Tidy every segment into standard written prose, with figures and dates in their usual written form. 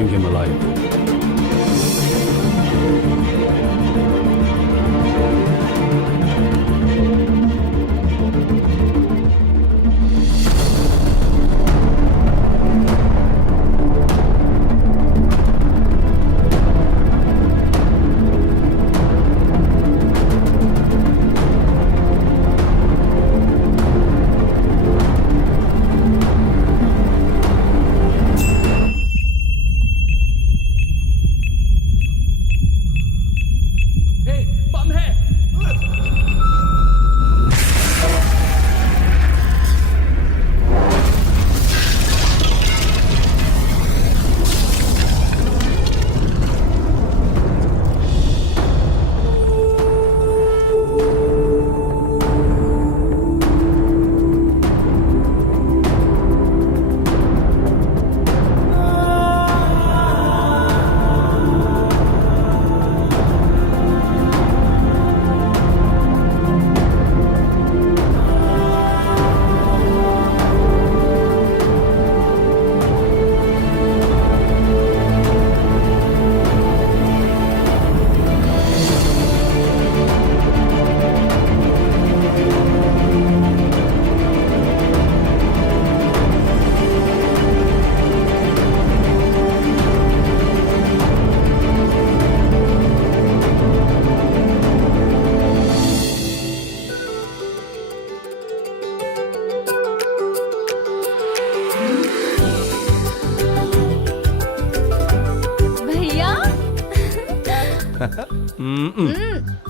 bring him alive.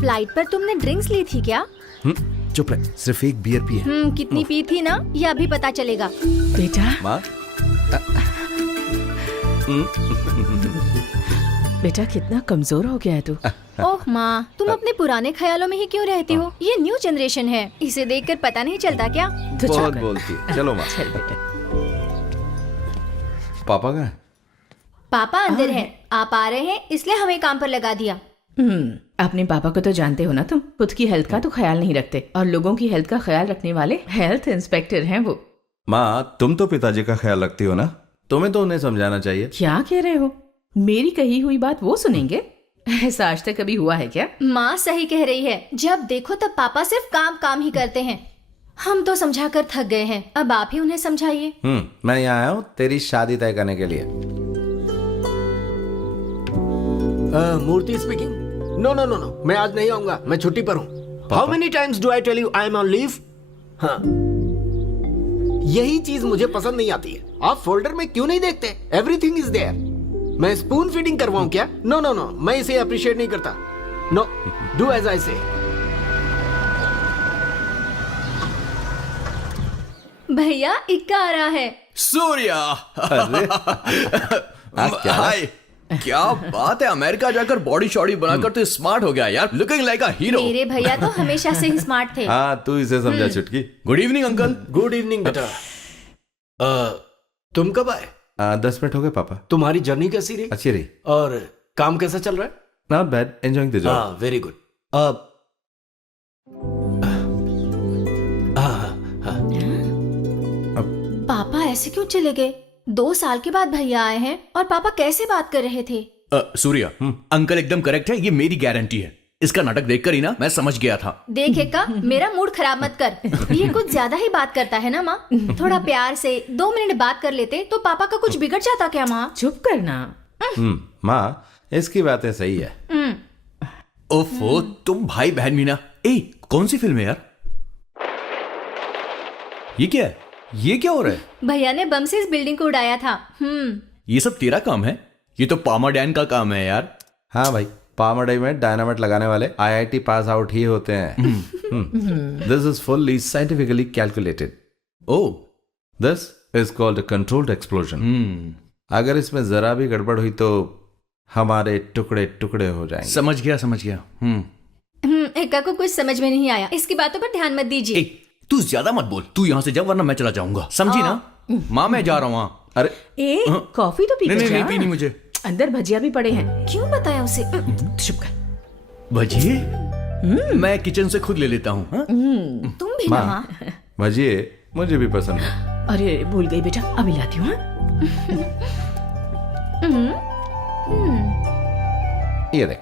Flight पर तुमने drinks ली थी क्या? चुप रह, सिर्फ एक बियर पी है। कितनी पी थी ना, ये अभी पता चलेगा। बेटा माँ बेटा कितना कमजोर हो गया है तू। ओह माँ, तुम अपने पुराने ख्यालों में ही क्यों रहती हो? ये न्यू जनरेशन है, इसे देखकर पता नहीं चलता क्या? तो बहुत चल बोलती है। चलो माँ। चल बेटा। पापा का पापा अंदर है, आप आ रहे हैं इसलिए हमें काम पर लगा दिया। अपने पापा को तो जानते हो ना तुम, खुद की हेल्थ का तो ख्याल नहीं रखते और लोगों की हेल्थ का ख्याल रखने वाले हेल्थ इंस्पेक्टर हैं वो। माँ, तुम तो पिताजी का ख्याल रखती हो ना, तुम्हें तो उन्हें समझाना चाहिए। क्या कह रहे हो? मेरी कही हुई बात वो सुनेंगे? ऐसा आज तक कभी हुआ है क्या? माँ सही कह रही है, जब देखो तब पापा सिर्फ काम काम ही करते हैं। हम तो समझाकर थक गए हैं, अब आप ही उन्हें समझाइए। मैं यहाँ आया हूँ तेरी शादी तय करने के लिए। Murthy speaking. No no no no, मैं आज नहीं आऊंगा, मैं छुट्टी पर हूँ। How many times do I tell you I am on leave? हाँ, यही चीज मुझे पसंद नहीं आती है। आप फोल्डर में क्यों नहीं देखते? Everything is there. मैं स्पून फीडिंग करवाऊं क्या? नो नो नो, मैं इसे अप्रिशिएट नहीं करता। नो, डू एज आई से। भैया इक्का आ रहा है। सूर्या क्या? हाय, क्या बात है, अमेरिका जाकर बॉडी शॉडी बनाकर तो स्मार्ट हो गया यार, लुकिंग लाइक अ हीरो। मेरे भैया तो हमेशा से ही स्मार्ट थे। हाँ, तू इसे समझा चुटकी। Good evening uncle. Good evening बेटा। तुम कब आए? 10 मिनट हो गए पापा। तुम्हारी जर्नी कैसी रही? अच्छी रही। और काम कैसा चल रहा है? Not bad, enjoying the job. हाँ, वेरी गुड। पापा ऐसे क्यों चले गए? 2 साल के बाद भैया आए हैं और पापा कैसे बात कर रहे थे? सूर्या, अंकल एकदम करेक्ट है, ये मेरी गारंटी है। इसका नाटक देखकर ही ना मैं समझ गया था। देख एक्का, मेरा मूड खराब मत कर। ये कुछ ज्यादा ही बात करता है ना माँ। थोड़ा प्यार से 2 मिनट बात कर लेते तो पापा का कुछ बिगड़ जाता क्या माँ? चुप करना। माँ, इसकी बातें सही है। ओफो, तुम भाई बहन भी ना। ए, कौन सी फिल्म है यार? ये क्या है? ये क्या हो रहा है? भैया ने बम से इस बिल्डिंग को उड़ाया था। ये सब तेरा काम है? ये तो पामाडैन का काम है यार। हाँ भाई, पामडई में डायनामाइट लगाने वाले IIT पास आउट ही होते हैं। This is fully scientifically calculated. Oh, this is called a controlled explosion. अगर इसमें जरा भी गड़बड़ हुई तो हमारे टुकड़े टुकड़े हो जाएंगे। समझ गया समझ गया। एक्का को कुछ समझ में नहीं आया, इसकी बातों पर ध्यान मत दीजिए। तू ज्यादा मत बोल, तू यहाँ से जा वरना मैं चला जाऊंगा, समझी ना? माँ, मैं जा रहा हूँ वहाँ। अरे ए, कॉफी तो पी नहीं के नहीं जा। पीनी मुझे। अंदर भजिया भी पड़े हैं। क्यों बताया उसे? चुप कर। भजिए मैं किचन से खुद ले लेता हूँ। हाँ? तुम भी ना माँ। भजिए मुझे भी पसंद है। अरे भूल गई बेटा, अभी लाती हूँ। हाँ? ये देख,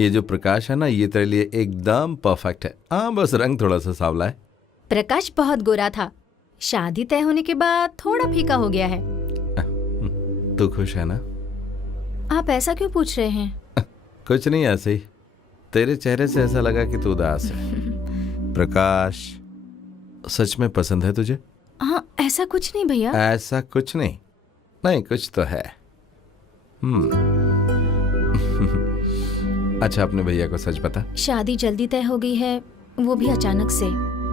ये जो प्रकाश है ना, ये तेरे लिए एकदम परफेक्ट है। हाँ, बस रंग थोड़ा सा सांवला है। प्रकाश बहुत गोरा था, शादी तय होने के बाद थोड़ा फीका हो गया है। तू खुश है ना? आप ऐसा क्यों पूछ रहे हैं? कुछ नहीं, ऐसे ही तेरे चेहरे से ऐसा लगा कि तू उदास है। प्रकाश सच में पसंद है तुझे? हाँ, ऐसा कुछ नहीं भैया। ऐसा कुछ नहीं, नहीं कुछ तो है। अच्छा, अपने भैया को सच बता। शादी जल्दी तय हो गई है, वो भी अचानक से।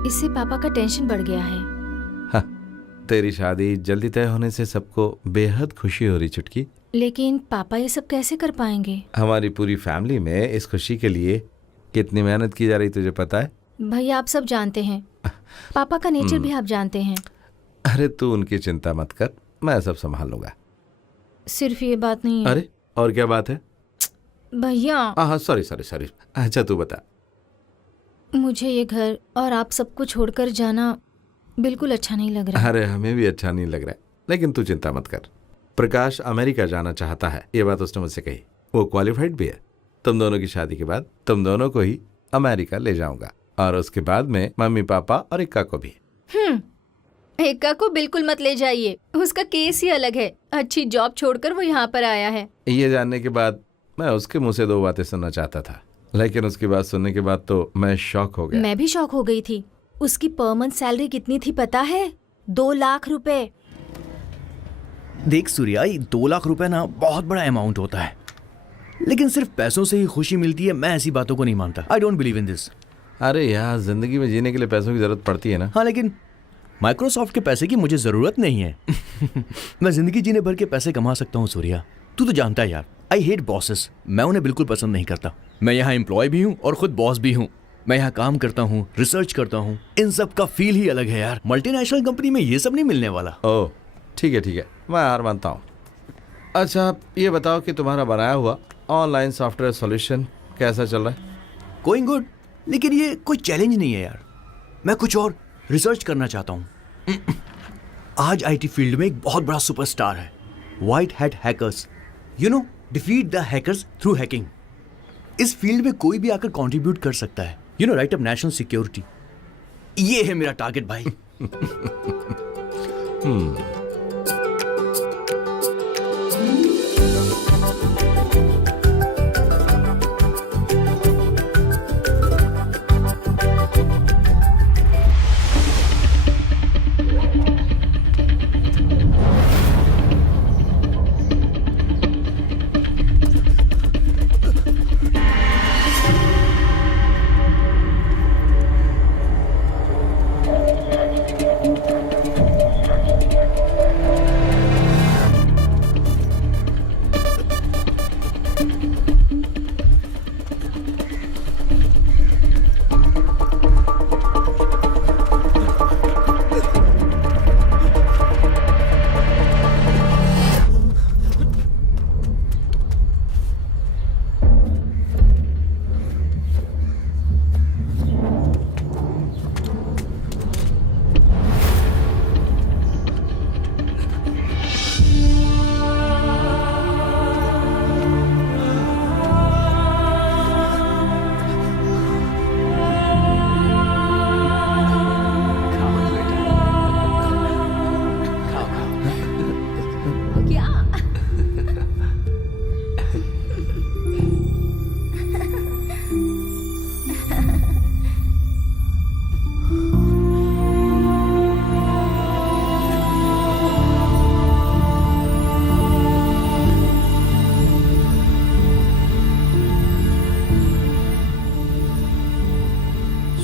इससे पापा का टेंशन बढ़ गया है। हाँ, तेरी शादी जल्दी तय होने से सबको बेहद खुशी हो रही चुटकी। लेकिन पापा ये सब कैसे कर पाएंगे? हमारी पूरी फैमिली में इस खुशी के लिए कितनी मेहनत की जा रही तुझे पता है? भैया आप सब जानते हैं, पापा का नेचर भी आप जानते हैं। अरे तू उनकी चिंता मत कर, मैं सब संभाल लूंगा। सिर्फ ये बात नहीं है। अरे और क्या बात है? भैया हाँ, सॉरी सॉरी सॉरी। अच्छा तू बता। मुझे ये घर और आप सबको छोड़कर जाना बिल्कुल अच्छा नहीं लग रहा। अरे हमें भी अच्छा नहीं लग रहा है, लेकिन तू चिंता मत कर। प्रकाश अमेरिका जाना चाहता है, ये बात उसने मुझसे कही। वो क्वालिफाइड भी है। तुम दोनों की शादी के बाद तुम दोनों को ही अमेरिका ले जाऊंगा, और उसके बाद में मम्मी पापा और इक्का को भी। इक्का को बिल्कुल मत ले जाइए, उसका केस ही अलग है। अच्छी जॉब छोड़कर वो यहाँ पर आया है। ये जानने के बाद मैं उसके मुंह से दो बातें सुनना चाहता था, लेकिन उसकी बात सुनने के बाद तो मैं शॉक हो गया। मैं भी शॉक हो गई थी। उसकी पर मंथ सैलरी कितनी थी पता है? 2 लाख रुपए। देख सूर्या, 2 लाख रुपए ना बहुत बड़ा अमाउंट होता है, लेकिन सिर्फ पैसों से ही खुशी मिलती है, मैं ऐसी बातों को नहीं मानता। I don't believe in this. अरे यार, जिंदगी में जीने के लिए पैसों की जरूरत पड़ती है ना। हाँ, लेकिन माइक्रोसॉफ्ट के पैसे की मुझे जरूरत नहीं है। मैं जिंदगी जीने भर के पैसे कमा सकता हूँ सूर्या, तू तो जानता है यार। आई हेट बॉसेस, मैं उन्हें बिल्कुल पसंद नहीं करता। मैं यहाँ एम्प्लॉय भी हूँ और खुद बॉस भी हूँ। मैं यहाँ काम करता हूँ, रिसर्च करता हूँ, इन सब का फील ही अलग है यार। मल्टीनेशनल कंपनी में ये सब नहीं मिलने वाला। ओह ठीक है, मैं हार मानता हूँ। अच्छा ये बताओ कि तुम्हारा बनाया हुआ ऑनलाइन सॉफ्टवेयर सॉल्यूशन कैसा चल रहा है? गोइंग गुड, लेकिन ये कोई चैलेंज नहीं है यार। मैं कुछ और रिसर्च करना चाहता हूँ। आज आईटी फील्ड में एक बहुत बड़ा सुपरस्टार है, white hat hackers. You know, defeat the hackers through hacking. इस फील्ड में कोई भी आकर कंट्रीब्यूट कर सकता है। You know, right up national security. ये है मेरा टारगेट भाई।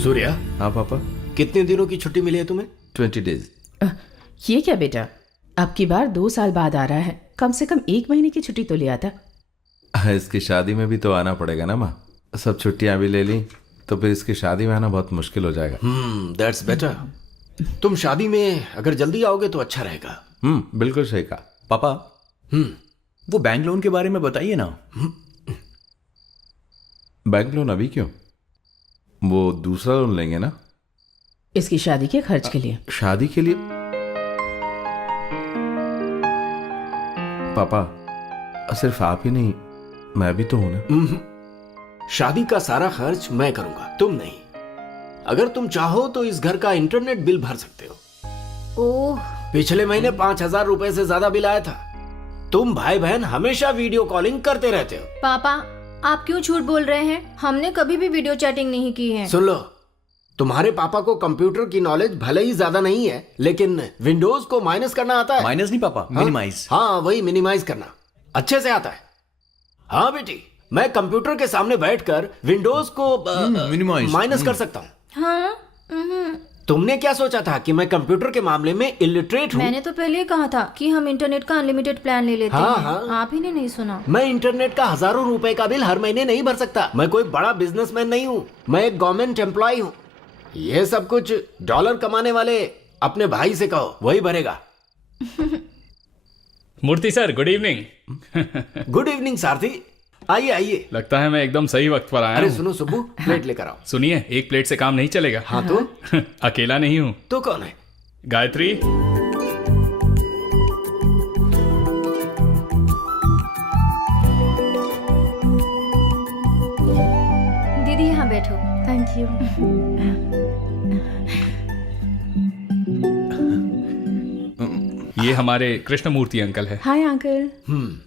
सूर्या, हाँ पापा। कितने दिनों की छुट्टी मिली है तुम्हें? 20 डेज। ये क्या बेटा, अब की बार 2 साल बाद आ रहा है, कम से कम 1 महीने की छुट्टी तो ले आता। इसकी शादी में भी तो आना पड़ेगा ना माँ। सब छुट्टियां भी ले ली तो फिर इसकी शादी में आना बहुत मुश्किल हो जाएगा। That's better. तुम शादी में अगर जल्दी आओगे तो अच्छा रहेगा। बिल्कुल सही कहा। पापा, वो बैंक लोन के बारे में बताइए ना। बैंक लोन अभी क्यों? वो दूसरा लोन लेंगे ना इसकी शादी के खर्च के लिए। शादी के लिए? पापा सिर्फ आप ही नहीं, मैं भी तो हूं ना। शादी का सारा खर्च मैं करूंगा, तुम नहीं। अगर तुम चाहो तो इस घर का इंटरनेट बिल भर सकते हो। ओह, पिछले महीने 5,000 रुपए से ज्यादा बिल आया था। तुम भाई बहन हमेशा वीडियो कॉलिंग करते रहते हो। पापा आप क्यों झूठ बोल रहे हैं? हमने कभी भी वीडियो चैटिंग नहीं की है। सुन लो, तुम्हारे पापा को कंप्यूटर की नॉलेज भले ही ज्यादा नहीं है, लेकिन विंडोज को माइनस करना आता है। माइनस नहीं पापा, मिनिमाइज। हाँ, वही मिनिमाइज करना अच्छे से आता है। हाँ बेटी, मैं कंप्यूटर के सामने बैठकर विंडोज को minimize। माइनस कर सकता हूँ। हाँ, तुमने क्या सोचा था कि मैं कंप्यूटर के मामले में इलिटरेट हूँ? मैंने तो पहले ही कहा था कि हम इंटरनेट का अनलिमिटेड प्लान ले लेते हाँ, हैं। हाँ। आप ही ने नहीं सुना। मैं इंटरनेट का हजारों रुपए का बिल हर महीने नहीं भर सकता। मैं कोई बड़ा बिजनेसमैन नहीं हूँ, मैं एक गवर्नमेंट एम्प्लॉय हूँ। ये सब कुछ डॉलर कमाने वाले अपने भाई से कहो, वही भरेगा। Murthy sir, good evening. Good evening Sarathi, आइए आइए। लगता है मैं एकदम सही वक्त पर आया अरे हूँ। सुनो सुब्बू, प्लेट लेकर आओ। सुनिए, एक प्लेट से काम नहीं चलेगा। हाँ तो? अकेला नहीं हूँ। तो कौन है? गायत्री, दीदी यहाँ बैठो। Thank you. ये हमारे कृष्णमूर्ति अंकल है। Hi uncle.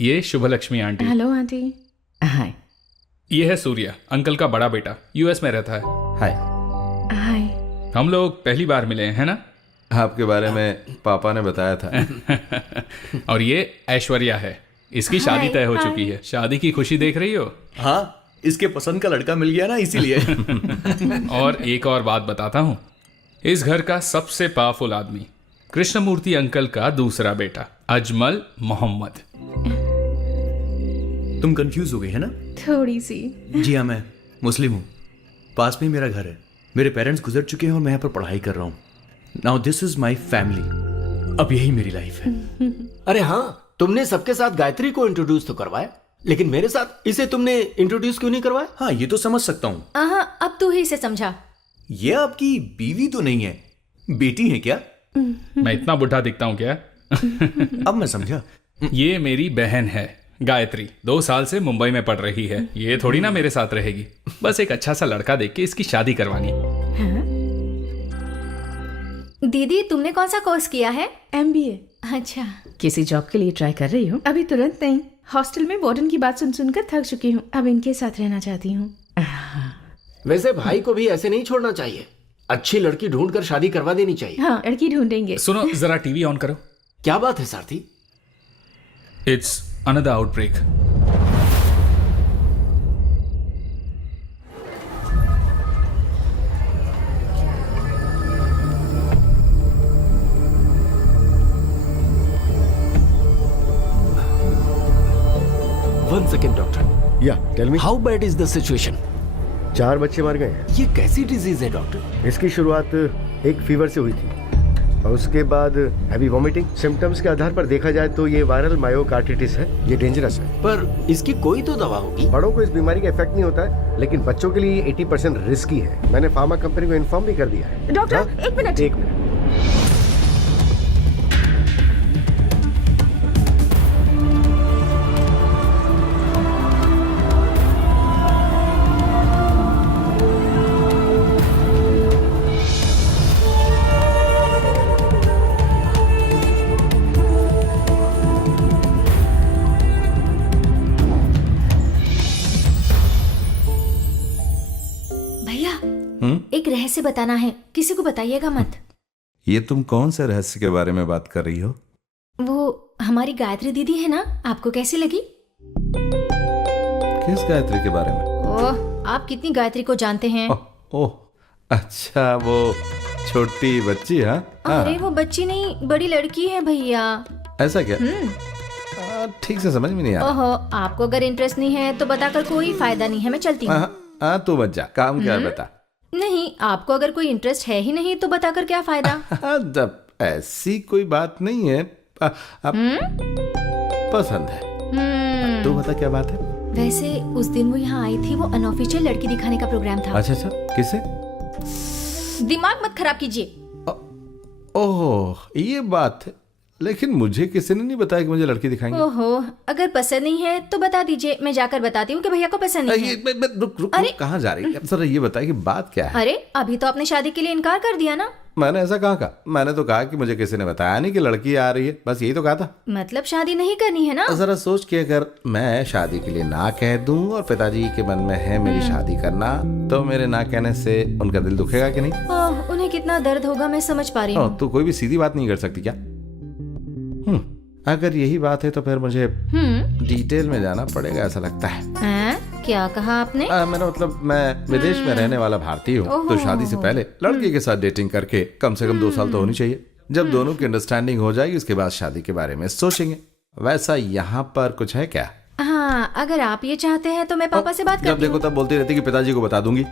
ये Shubhalakshmi aunty. Hello aunty. Hi. ये है सूर्या, अंकल का बड़ा बेटा, यूएस में रहता है। हाय। हाय। हम लोग पहली बार मिले हैं ना। आपके बारे में पापा ने बताया था। और ये ऐश्वर्या है, इसकी शादी तय हो चुकी है। शादी की खुशी देख रही हो? हाँ, इसके पसंद का लड़का मिल गया ना, इसीलिए। और एक और बात बताता हूँ, इस घर का सबसे पावरफुल आदमी कृष्णमूर्ति अंकल का दूसरा बेटा अजमल मोहम्मद। तुम कंफ्यूज हो गई है ना? थोड़ी सी। जी हाँ, मैं मुस्लिम हूँ। पास में ही मेरा घर है। मेरे पेरेंट्स गुजर चुके हैं और मैं यहाँ पर पढ़ाई कर रहा हूँ। Now this is my family. अब यही मेरी लाइफ है। अरे हाँ, तुमने सबके साथ गायत्री को इंट्रोड्यूस तो करवाया, लेकिन मेरे साथ इसे तुमने इंट्रोड्यूस क्यों नहीं करवाया? हाँ, ये तो समझ सकता हूँ। अब तू ही इसे समझा। ये आपकी बीवी तो नहीं है, बेटी है क्या? मैं इतना बुढ़ा दिखता हूँ क्या? अब मैं समझा। ये मेरी बहन है गायत्री, 2 साल से मुंबई में पढ़ रही है। ये थोड़ी ना मेरे साथ रहेगी। बस एक अच्छा सा लड़का देख के इसकी शादी करवानी। दीदी तुमने कौन सा कोर्स किया है? MBA। अच्छा। किसी जॉब के लिए ट्राई कर रही हूँ। अभी तुरंत नहीं। हॉस्टल में वार्डन की बात सुन सुनकर थक चुकी हूँ। अब इनके साथ रहना चाहती हूँ। वैसे भाई को भी ऐसे नहीं छोड़ना चाहिए। अच्छी लड़की ढूंढकर शादी करवा देनी चाहिए। हाँ, लड़की ढूंढेंगे। सुनो, जरा टीवी ऑन करो। क्या बात है Sarathi? It's another outbreak. One second, doctor. Yeah tell me. How bad is the situation? 4 बच्चे मर गए हैं। ये कैसी डिजीज है डॉक्टर? इसकी शुरुआत एक फीवर से हुई थी और उसके बाद हैवी वॉमिटिंग। सिम्टम्स के आधार पर देखा जाए तो ये वायरल मायोकार्डिटिस है। ये डेंजरस है। पर इसकी कोई तो दवा होगी। बड़ों को इस बीमारी का इफेक्ट नहीं होता है, लेकिन बच्चों के लिए 80% रिस्की है। मैंने फार्मा कंपनी को इन्फॉर्म भी कर दिया है। डॉक्टर, हाँ? एक मिनट। 1 मिनट। भैया एक रहस्य बताना है, किसी को बताइएगा मत। ये तुम कौन से रहस्य के बारे में बात कर रही हो? वो हमारी गायत्री दीदी है ना, आपको कैसी लगी? किस गायत्री के बारे में? ओह, आप कितनी गायत्री को जानते हैं? ओह, अच्छा, वो छोटी बच्ची। हाँ अरे वो बच्ची नहीं, बड़ी लड़की है भैया। ऐसा क्या? ठीक से समझ में नहीं आ रहा। ओहो, आपको अगर इंटरेस्ट नहीं है तो बताकर कोई फायदा नहीं है, मैं चलती हूँ। हाँ, तू मत जा। काम क्या है बता। नहीं, आपको अगर कोई इंटरेस्ट है ही नहीं तो बताकर क्या फायदा? जब ऐसी कोई बात नहीं है। पसंद है। तू बता क्या बात है? वैसे उस दिन वो यहाँ आई थी, वो अनऑफिशियल लड़की दिखाने का प्रोग्राम था। अच्छा, किसे? दिमाग मत खराब कीजिए। ओह, ये बात है। लेकिन मुझे किसी ने नहीं बताया कि मुझे लड़की दिखाएंगे। ओहो, अगर पसंद नहीं है तो बता दीजिए, मैं जाकर बताती हूँ कि भैया को पसंद नहीं है। रुक रुक अरे! रुक, कहाँ जा रही है? जरा ये बताइए कि बात क्या है। अरे अभी तो आपने शादी के लिए इनकार कर दिया ना। मैंने ऐसा कहा? मैंने तो कहा कि मुझे किसी ने बताया नहीं कि लड़की आ रही है, बस यही तो कहा था। मतलब शादी नहीं करनी है ना। जरा सोच के, अगर मैं शादी के लिए ना कह दूं और पिताजी के मन में है मेरी शादी करना, तो मेरे ना कहने से उनका दिल दुखेगा कि नहीं? ओह, उन्हें कितना दर्द होगा मैं समझ पा रही हूँ। तो कोई भी सीधी बात नहीं कर सकती क्या? अगर यही बात है तो फिर मुझे डिटेल में जाना पड़ेगा ऐसा लगता है। हैं? क्या कहा आपने? मेरा मतलब, मैं विदेश में रहने वाला भारतीय हूँ, तो शादी से पहले लड़की के साथ डेटिंग करके कम से कम 2 साल तो होनी चाहिए। जब दोनों की अंडरस्टैंडिंग हो जाएगी उसके बाद शादी के बारे में सोचेंगे। वैसा यहाँ पर कुछ है क्या? हाँ, अगर आप ये चाहते हैं तो मैं पापा से बात जब करती देखो हूँ। तब बोलती रहती कि पिताजी को बता दूंगी।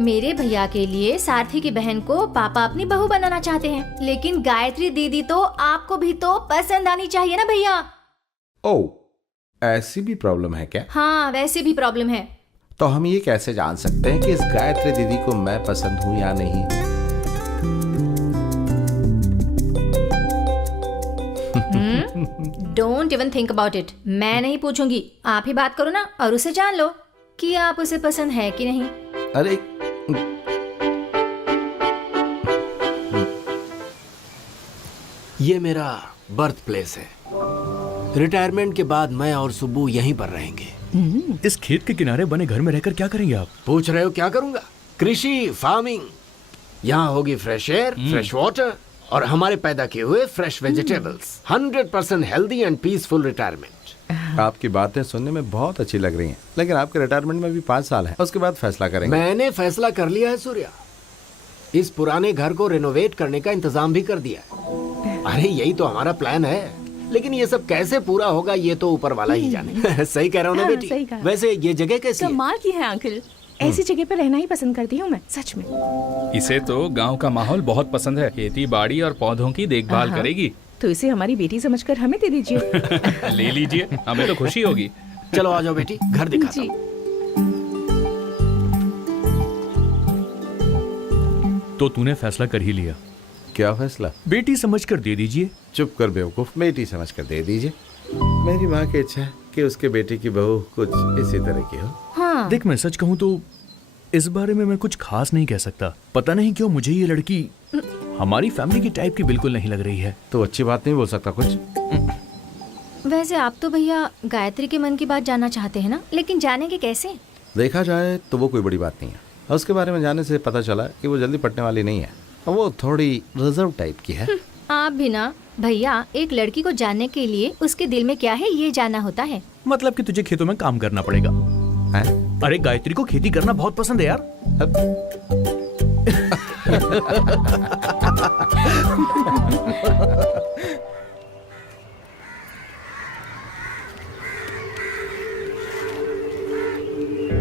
मेरे भैया के लिए सारथी की बहन को पापा अपनी बहू बनाना चाहते हैं, लेकिन गायत्री दीदी तो आपको भी तो पसंद आनी चाहिए ना भैया। ओह, ऐसी भी प्रॉब्लम है क्या? हाँ, वैसे भी प्रॉब्लम है। तो हम ये कैसे जान सकते हैं कि इस गायत्री दीदी को मैं पसंद हूँ या नहीं? Don't even think about it. मैं नहीं पूछूंगी, आप ही बात करो ना और उसे जान लो कि आप उसे पसंद है कि नहीं। अरे ये मेरा बर्थ प्लेस है। रिटायरमेंट के बाद मैं और सुब्बू यहीं पर रहेंगे। इस खेत के किनारे बने घर में रहकर क्या करेंगे आप? पूछ रहे हो क्या करूंगा? कृषि, फार्मिंग। यहाँ होगी फ्रेश एयर, फ्रेश वाटर और हमारे पैदा किए हुए fresh vegetables. 100% healthy and peaceful retirement. आपकी बातें सुनने में बहुत अच्छी लग रही हैं, लेकिन आपके रिटायरमेंट में भी 5 साल है, उसके बाद फैसला करेंगे। मैंने फैसला कर लिया है सूर्या। इस पुराने घर को रेनोवेट करने का इंतजाम भी कर दिया है। अरे यही तो हमारा प्लान है, लेकिन ये सब कैसे पूरा होगा ये तो ऊपर वाला ही जाने। सही कह रहा हूँ ना हाँ, बेटी? सही कहा। वैसे ये जगह कैसी है? कमाल की है अंकल, ऐसी जगह पे रहना ही पसंद करती हूँ मैं, सच में। इसे तो गांव का माहौल बहुत पसंद है। खेती बाड़ी और पौधों की देखभाल हाँ। करेगी। तो इसे हमारी बेटी समझकर हमें दे दीजिए। ले लीजिए, हमें तो खुशी होगी। चलो आ जाओ बेटी, घर दिखाता जी। हूँ। तो तूने फैसला कर ही लिया? क्या फैसला? बेटी समझकर दे दीजिए। चुप कर बेवकूफ, बेटी समझ कर दे दीजिए। मेरी माँ की इच्छा है कि उसके बेटे की बहू कुछ इसी तरह की हो। हाँ। देख, मैं सच कहूँ तो इस बारे में मैं कुछ खास नहीं कह सकता। पता नहीं क्यों मुझे ये लड़की हमारी फैमिली की टाइप की बिल्कुल नहीं लग रही है। तो अच्छी बात नहीं बोल सकता कुछ? वैसे आप तो भैया गायत्री के मन की बात जानना चाहते हैं ना, लेकिन जानेंगे कैसे? देखा जाए तो वो कोई बड़ी बात नहीं है। उसके बारे में जानने से पता चला कि वो जल्दी पटने वाली नहीं है, वो थोड़ी रिजर्व टाइप की है। आप भी ना भैया, एक लड़की को जानने के लिए उसके दिल में क्या है ये जानना होता है। मतलब कि तुझे खेतों में काम करना पड़ेगा। हैं? अरे गायत्री को खेती करना बहुत पसंद है यार।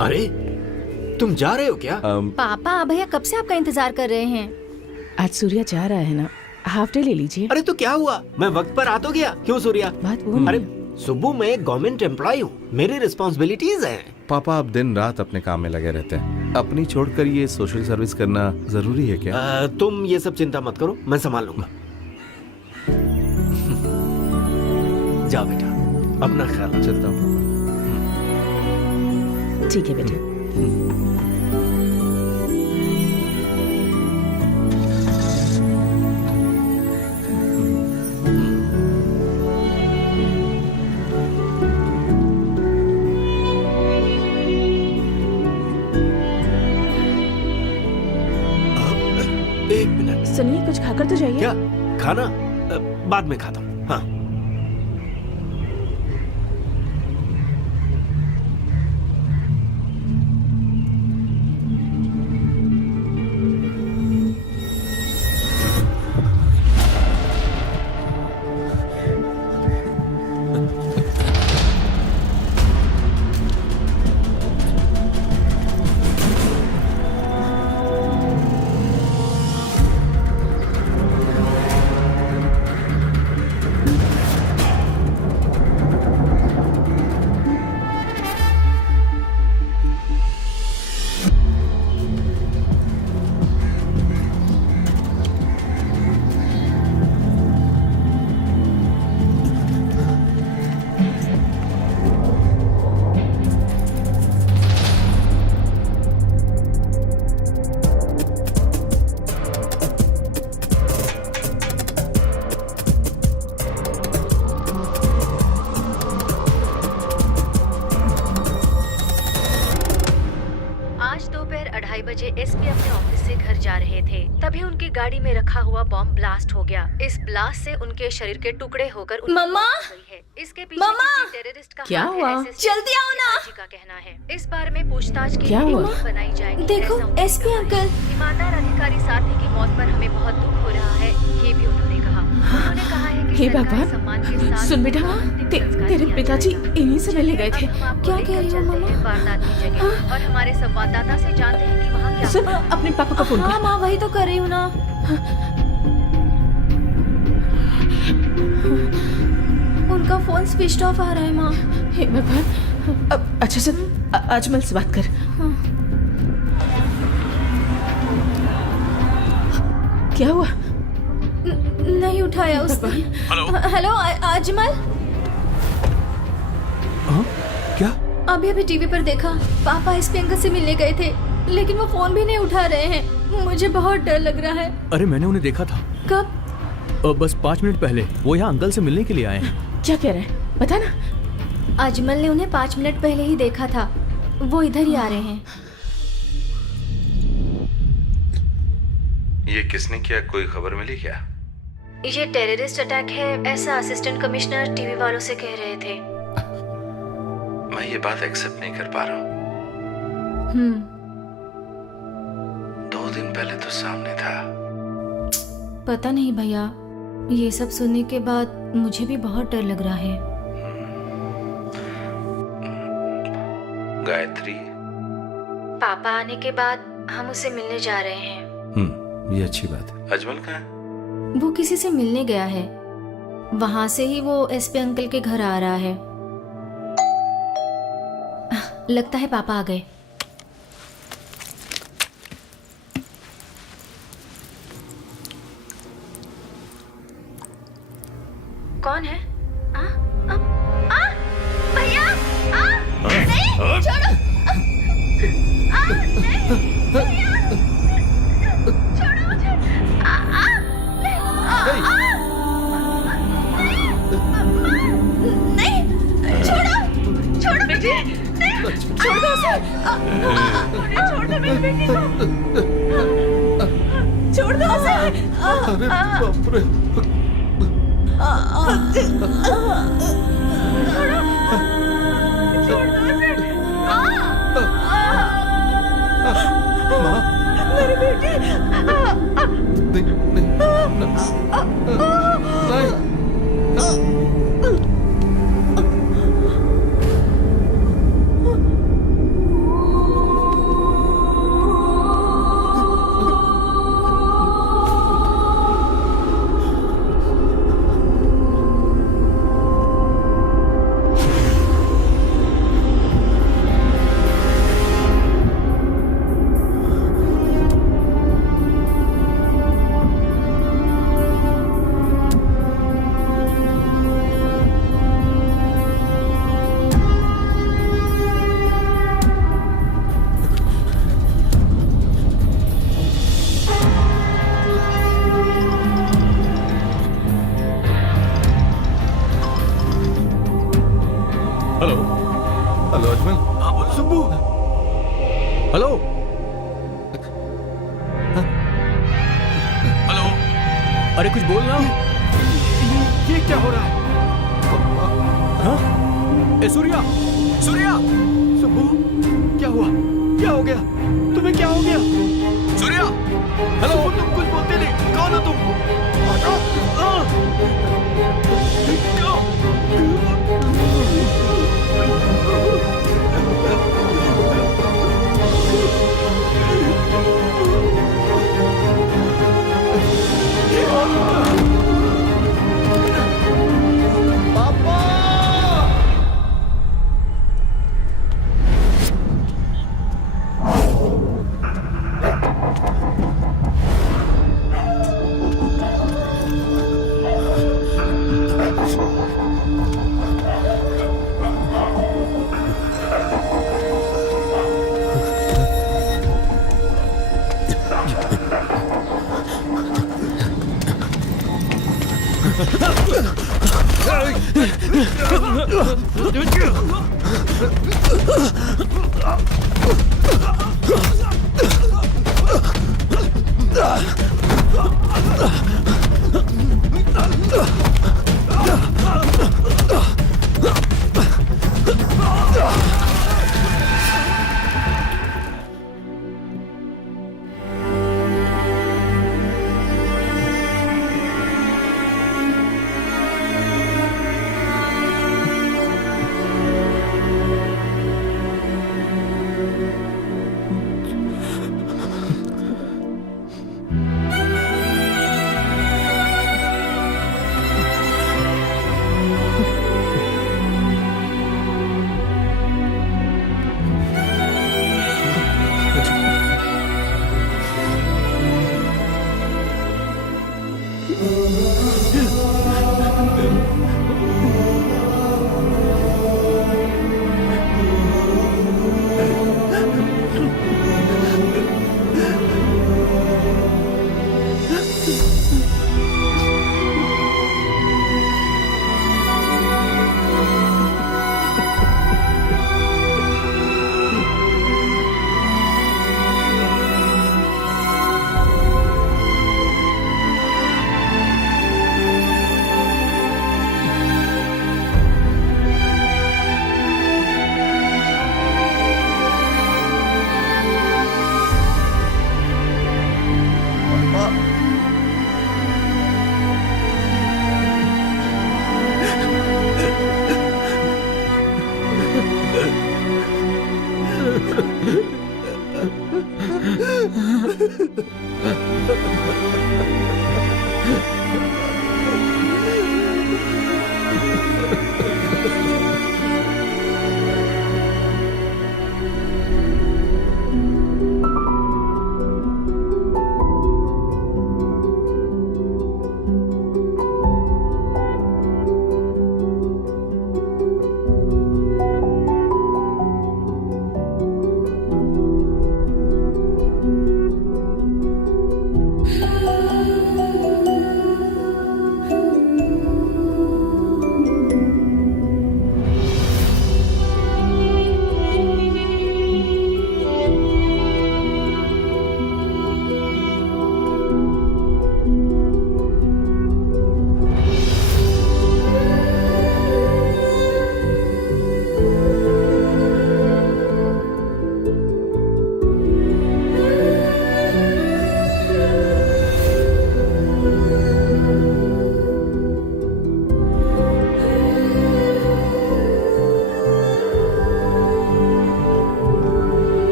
अरे तुम जा रहे हो क्या? पापा भैया कब से आपका इंतजार कर रहे हैं। आज सूर्या जा रहा है ना, हाफ डे ले लीजिए। अरे तो क्या हुआ, मैं वक्त पर आ तो गया। क्यों सूर्या? बात वो अरे नहीं। सुब्बू, मैं एक गवर्नमेंट एम्प्लॉय हूँ, मेरी रिस्पॉन्सिबिलिटीज हैं। पापा आप दिन रात अपने काम में लगे रहते हैं, अपनी छोड़कर ये सोशल सर्विस करना जरूरी है क्या? तुम ये सब चिंता मत करो, मैं संभाल लूंगा। जाओ बेटा, अपना ख्याल रखो। चलता हूँ। ठीक है बेटा। एक मिनट। सुनिए, कुछ खाकर तो जाइए। क्या खाना? बाद में खाता हूँ। हाँ। बजे एसपी अपने ऑफिस से घर जा रहे थे, तभी उनकी गाड़ी में रखा हुआ बॉम्ब ब्लास्ट हो गया। इस ब्लास्ट से उनके शरीर के टुकड़े होकर उनकी मम्मा! मौत हो गई है। इसके पीछे मम्मा! किसी टेररिस्ट का क्या हाथ है, हुआ? ऐसे जल्दी आओ ना! जी का कहना है। इस बारे में पूछताछ के क्या लिए हुआ? टीम बनाई जाएगी। देखो, ऐसा उन्होंने एसपी कहा है। अंकल। ईमानदार अधिकारी साथी की मौत पर हमें बहुत दुख हो रहा है, ये भी उन्होंने कहा। उन्होंने कहा है कि हे सरकारी भगवान, सम्मान के साथ सुन बेटा, अंतिम संस्कार तेरे किया पिताजी जाएगा। इन्हीं से मिलने गए थे। अब हम आपको क्या लेकर कह रही हो, चलते मम्मा? हैं वारदात की जगह और हमारे संवाददाता से जानते हैं कि वहाँ क्या सुन, हुआ। अपने पापा का फोन हाँ कर। माँ, वही तो कर रही हूँ ना। उनका फोन स्विच ऑफ आ रहा है माँ। हे भगवान, अब अच्छा से अजमल से बात कर। क्या हुआ? नहीं उठाया उसने। हेलो अजमल। हाँ? क्या? अभी टीवी पर देखा, पापा एसपी अंकल से मिलने गए थे, लेकिन वो फोन भी नहीं उठा रहे हैं। मुझे बहुत डर लग रहा है। अरे मैंने उन्हें देखा था। कब? बस 5 मिनट पहले वो यहाँ अंकल से मिलने के लिए आए हैं। क्या कह रहे हैं बता ना। अजमल ने उन्हें 5 मिनट पहले ही देखा था। वो इधर ही आ रहे हैं। ये किसने किया, कोई खबर मिली क्या? ये टेररिस्ट अटैक है, ऐसा असिस्टेंट कमिश्नर टीवी वालों से कह रहे थे। मैं ये बात एक्सेप्ट नहीं कर पा रहा हूँ। 2 दिन पहले तो सामने था। पता नहीं भैया, ये सब सुनने के बाद मुझे भी बहुत डर लग रहा है। गायत्री, पापा आने के बाद हम उसे मिलने जा रहे हैं। ये अच्छी बात है। अजमल कहाँ है? वो किसी से मिलने गया है, वहां से ही वो एसपी अंकल के घर आ रहा है। लगता है पापा आ गए। कौन है? भैया! नहीं, छोड़ो! नहीं, भैया! छोड़ो मुझे! नहीं, छोड़ो! छोड़ो बेटी! नहीं, छोड़ दो उसे! छोड़ दो मेरी बेटी को! छोड़ दो उसे! अरे बाप रे! मेरी बेटी! Hello Ajmal. Subbu. Hello hello. अरे कुछ बोल ना। ये क्या हो रहा है? हाँ? ए सूर्या, सूर्या! सुब्बू, क्या हुआ? क्या हो गया? तुम्हें क्या हो गया? सूर्या! हेलो, तुम कुछ बोलते नहीं। कौन हो तुम?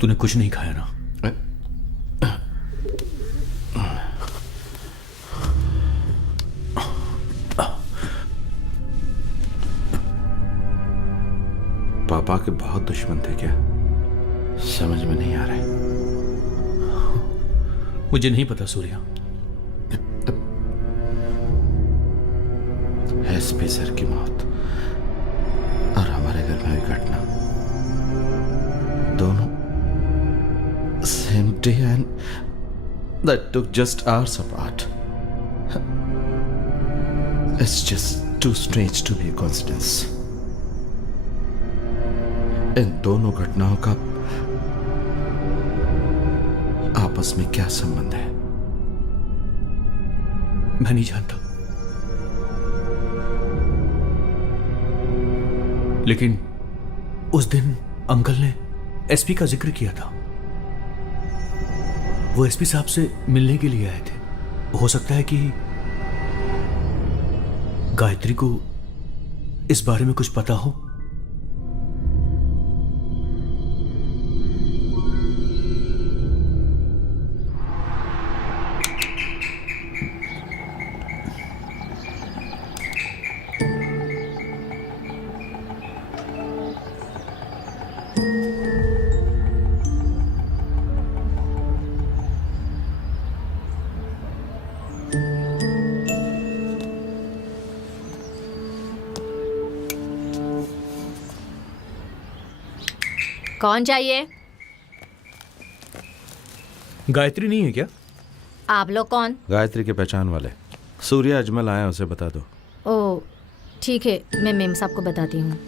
तूने कुछ नहीं खाया ना? पापा के बहुत दुश्मन थे क्या? समझ में नहीं आ रहा है। मुझे नहीं पता सूर्या। एसपी सर की मौत और हमारे घर में हुई घटना, दोनों same day and that took just hours apart. It's just too strange to be a coincidence. इन दोनों घटनाओं का आपस में क्या संबंध है? मैं नहीं जानता, लेकिन उस दिन अंकल ने एसपी का जिक्र किया था। वो एसपी साहब से मिलने के लिए आए थे। हो सकता है कि गायत्री को इस बारे में कुछ पता हो। कौन चाहिए? गायत्री नहीं है क्या? आप लोग कौन? गायत्री के पहचान वाले सूर्या अजमल आया, उसे बता दो। ओ ठीक है, मैं मेम साहब को बताती हूँ।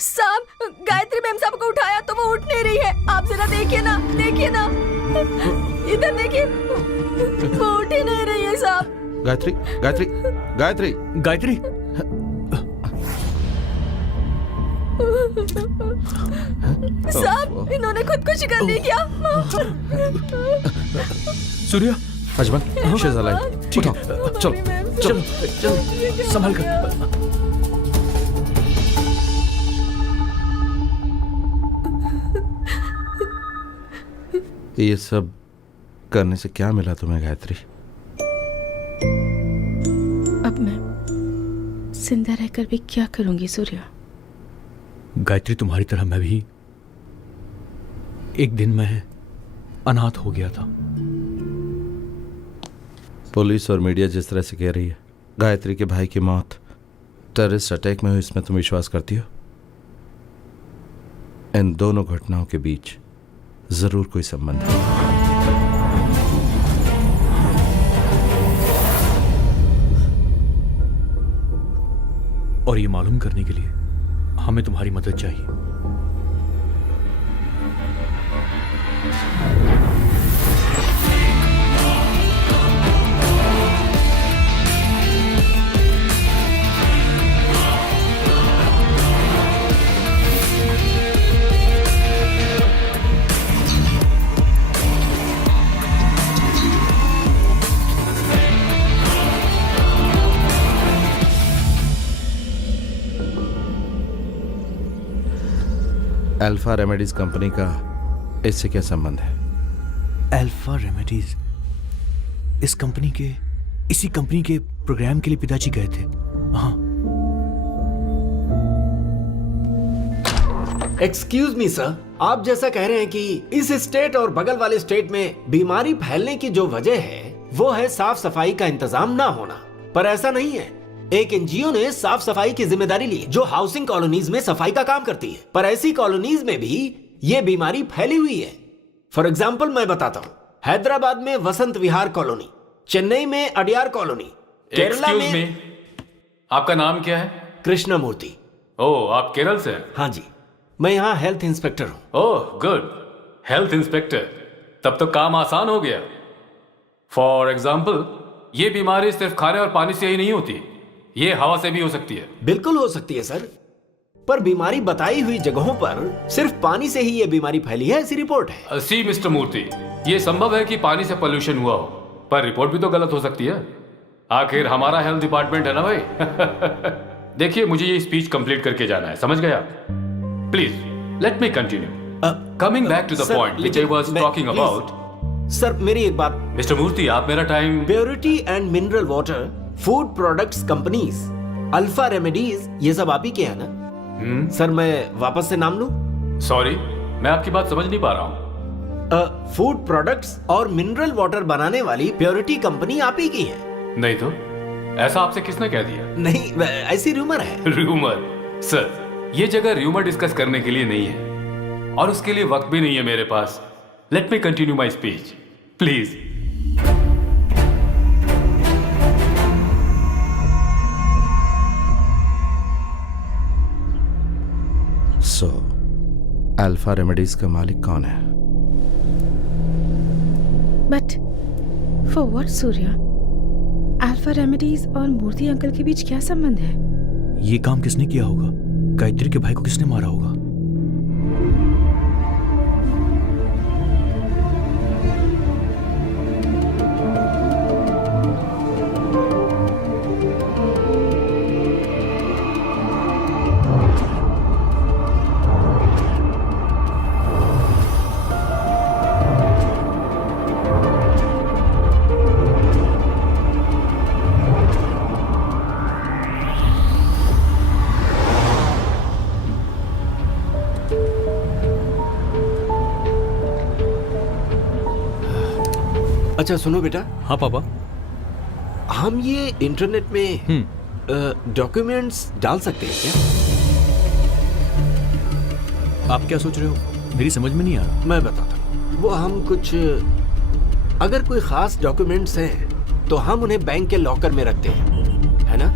साहब, गायत्री मैम साहब को उठाया तो वो उठ नहीं रही है। आप जरा देखिए ना, देखिए ना, इधर देखिए, वो उठ ही नहीं रही है साहब। गायत्री, गायत्री, गायत्री, गायत्री, साहब, इन्होंने खुदकुशी कर ली क्या? सूर्या, अजमल, शेजालाई, ठीक है, उठाओ, चलो, चलो चलो, संभाल कर। ये सब करने से क्या मिला तुम्हें गायत्री? अब मैं जिंदा रहकर भी क्या करूंगी सूर्या? गायत्री, तुम्हारी तरह मैं भी एक दिन मैं अनाथ हो गया था। पुलिस और मीडिया जिस तरह से कह रही है गायत्री के भाई की मौत टेररिस्ट अटैक में हुई, इसमें तुम विश्वास करती हो? इन दोनों घटनाओं के बीच जरूर कोई संबंध है। और ये मालूम करने के लिए हमें तुम्हारी मदद चाहिए। अल्फा रेमेडीज कंपनी का इससे क्या संबंध है? अल्फा रेमेडीज, इस कंपनी के, इसी कंपनी के प्रोग्राम के लिए पिताजी गए थे। हाँ। एक्सक्यूज मी सर, आप जैसा कह रहे हैं कि इस स्टेट और बगल वाले स्टेट में बीमारी फैलने की जो वजह है वो है साफ सफाई का इंतजाम ना होना, पर ऐसा नहीं है। एक एनजीओ ने साफ सफाई की जिम्मेदारी ली जो हाउसिंग कॉलोनीज में सफाई का काम करती है, पर ऐसी कॉलोनीज में भी ये बीमारी फैली हुई है। फॉर एग्जाम्पल मैं बताता हूँ, हैदराबाद में वसंत विहार कॉलोनी, चेन्नई में अडियार कॉलोनी, केरला में। आपका नाम क्या है? कृष्णमूर्ति। ओह, आप केरल से हैं? हाँ जी, मैं यहाँ हेल्थ इंस्पेक्टर हूँ। ओह गुड, हेल्थ इंस्पेक्टर, तब तो काम आसान हो गया। फॉर एग्जाम्पल, ये बीमारी सिर्फ खाने और पानी से ही नहीं होती, ये हवा से भी हो सकती है। बिल्कुल हो सकती है सर, पर बीमारी बताई हुई जगहों पर सिर्फ पानी से ही ये बीमारी फैली है, ऐसी रिपोर्ट है। सी मिस्टर मूर्ति, ये संभव है कि पानी से पोल्यूशन हुआ हो, पर रिपोर्ट भी तो गलत हो सकती है। आखिर हमारा हेल्थ डिपार्टमेंट है ना भाई। देखिए, मुझे ये स्पीच कंप्लीट करके जाना है, समझ गया? Please let me continue. Coming back to the point which I was talking about. Sir मेरी एक बात, मिस्टर मूर्ति, आप मेरा time. Purity and mineral water, food products companies, alpha remedies, ये सब आप ही के हैं ना? सर मैं वापस से नाम लूं? सॉरी, मैं आपकी बात समझ नहीं पा रहा हूं। फूड प्रोडक्ट्स और मिनरल वाटर बनाने वाली प्योरिटी कंपनी आप ही की है? नहीं तो, ऐसा आपसे किसने कह दिया? नहीं, ऐसी रूमर है। रूमर? सर, ये जगह रूमर डिस्कस करने के लिए नहीं है, और उसके लिए वक्त भी नहीं है मेरे पास। Let me continue my speech please. So Alpha Remedies का मालिक कौन है? But for what Surya? Alpha Remedies और मूर्ति अंकल के बीच क्या संबंध है? ये काम किसने किया होगा? गायत्री के भाई को किसने मारा होगा? अच्छा सुनो बेटा। हाँ पापा। हम ये इंटरनेट में डॉक्यूमेंट्स डाल सकते हैं क्या? आप क्या सोच रहे हो? मेरी समझ में नहीं आ रहा। मैं बताता हूँ। वो हम कुछ, अगर कोई खास डॉक्यूमेंट्स हैं तो हम उन्हें बैंक के लॉकर में रखते हैं, है ना?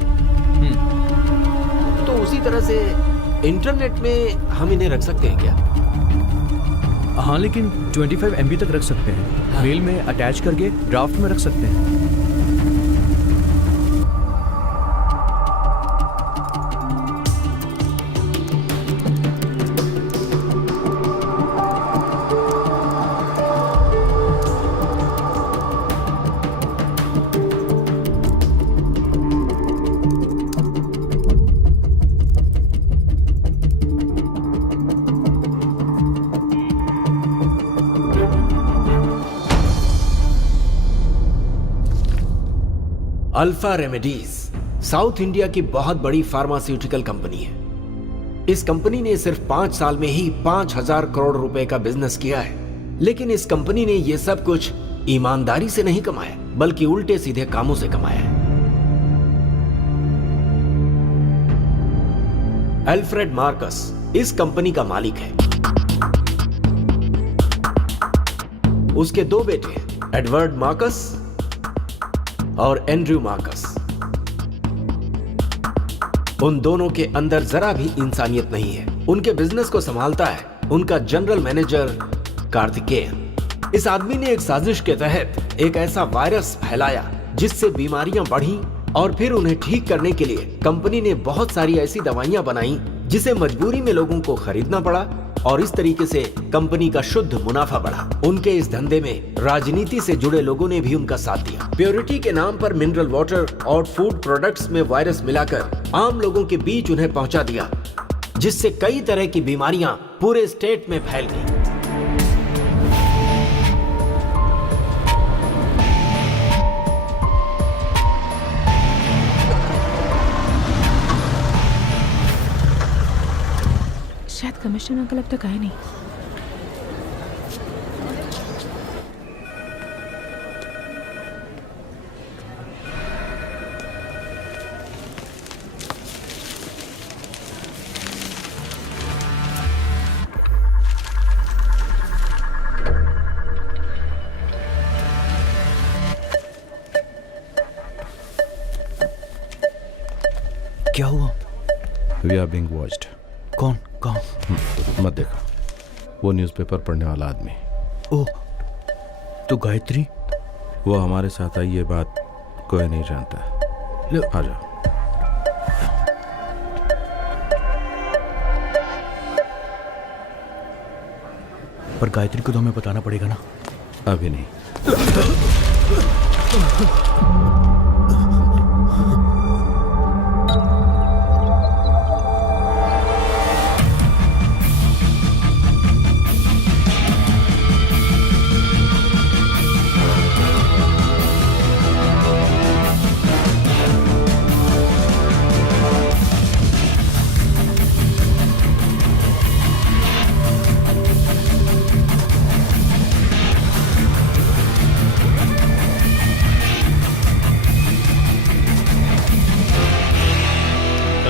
तो उसी तरह से इंटरनेट में हम इन्हें रख सकते हैं क्या? हाँ, लेकिन 25 MB तक रख सकते हैं। हाँ। मेल में अटैच करके ड्राफ्ट में रख सकते हैं। अल्फा रेमेडीज साउथ इंडिया की बहुत बड़ी फार्मास्यूटिकल कंपनी है। इस कंपनी ने सिर्फ 5 साल में ही 5000 करोड़ रुपए का बिजनेस किया है। लेकिन इस कंपनी ने यह सब कुछ ईमानदारी से नहीं कमाया, बल्कि उल्टे सीधे कामों से कमाया है। एल्फ्रेड मार्कस इस कंपनी का मालिक है। उसके 2 बेटे हैं, एडवर्ड मार्कस और एंड्रयू मार्कस। उन दोनों के अंदर जरा भी इंसानियत नहीं है। उनके बिजनेस को संभालता है उनका जनरल मैनेजर कार्तिकेयन। इस आदमी ने एक साजिश के तहत एक ऐसा वायरस फैलाया जिससे बीमारियां बढ़ी, और फिर उन्हें ठीक करने के लिए कंपनी ने बहुत सारी ऐसी दवाइयां बनाई जिसे मजबूरी में लोगों को खरीदना पड़ा, और इस तरीके से कंपनी का शुद्ध मुनाफा बढ़ा। उनके इस धंधे में राजनीति से जुड़े लोगों ने भी उनका साथ दिया। प्योरिटी के नाम पर मिनरल वाटर और फूड प्रोडक्ट्स में वायरस मिलाकर आम लोगों के बीच उन्हें पहुंचा दिया, जिससे कई तरह की बीमारियां पूरे स्टेट में फैल गई। शायद कमिश्नर अंकल अब तक आए नहीं। क्या हुआ? We are being watched. कौन? कहाँ? मत देखो, वो न्यूज़पेपर पढ़ने वाला आदमी। ओह, तो गायत्री? वो हमारे साथ आई, ये बात कोई नहीं जानता। आ जाओ। पर गायत्री को तो हमें बताना पड़ेगा ना। अभी नहीं। चलो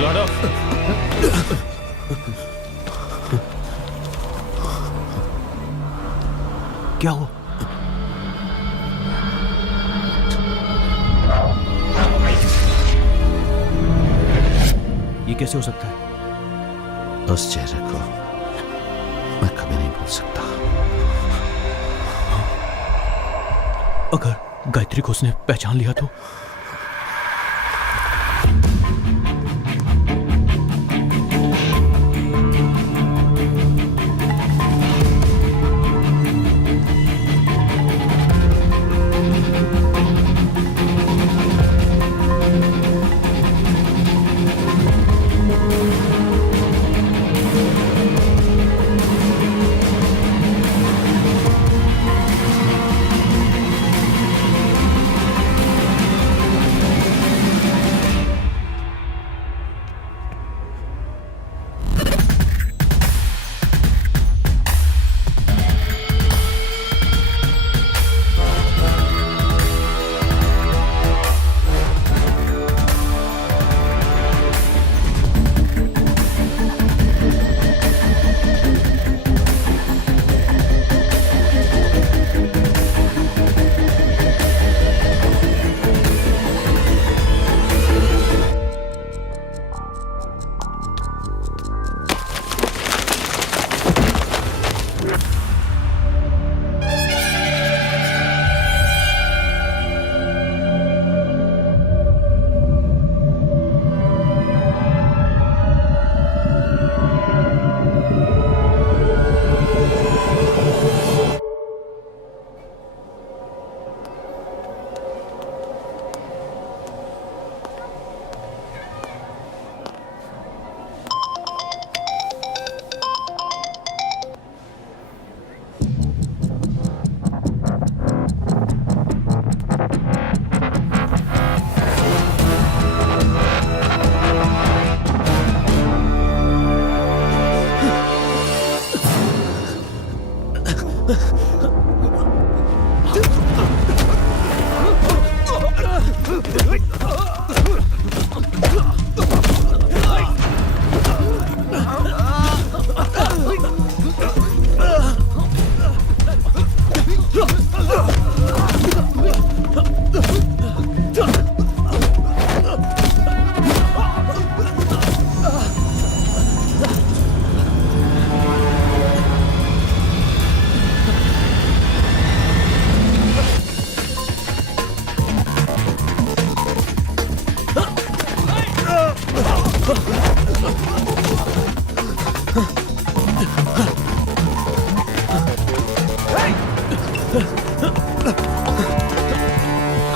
हटो। क्या हुआ? ये कैसे हो सकता है? उस चेहरे को मैं कभी नहीं भूल सकता। अगर गायत्री को उसने पहचान लिया तो?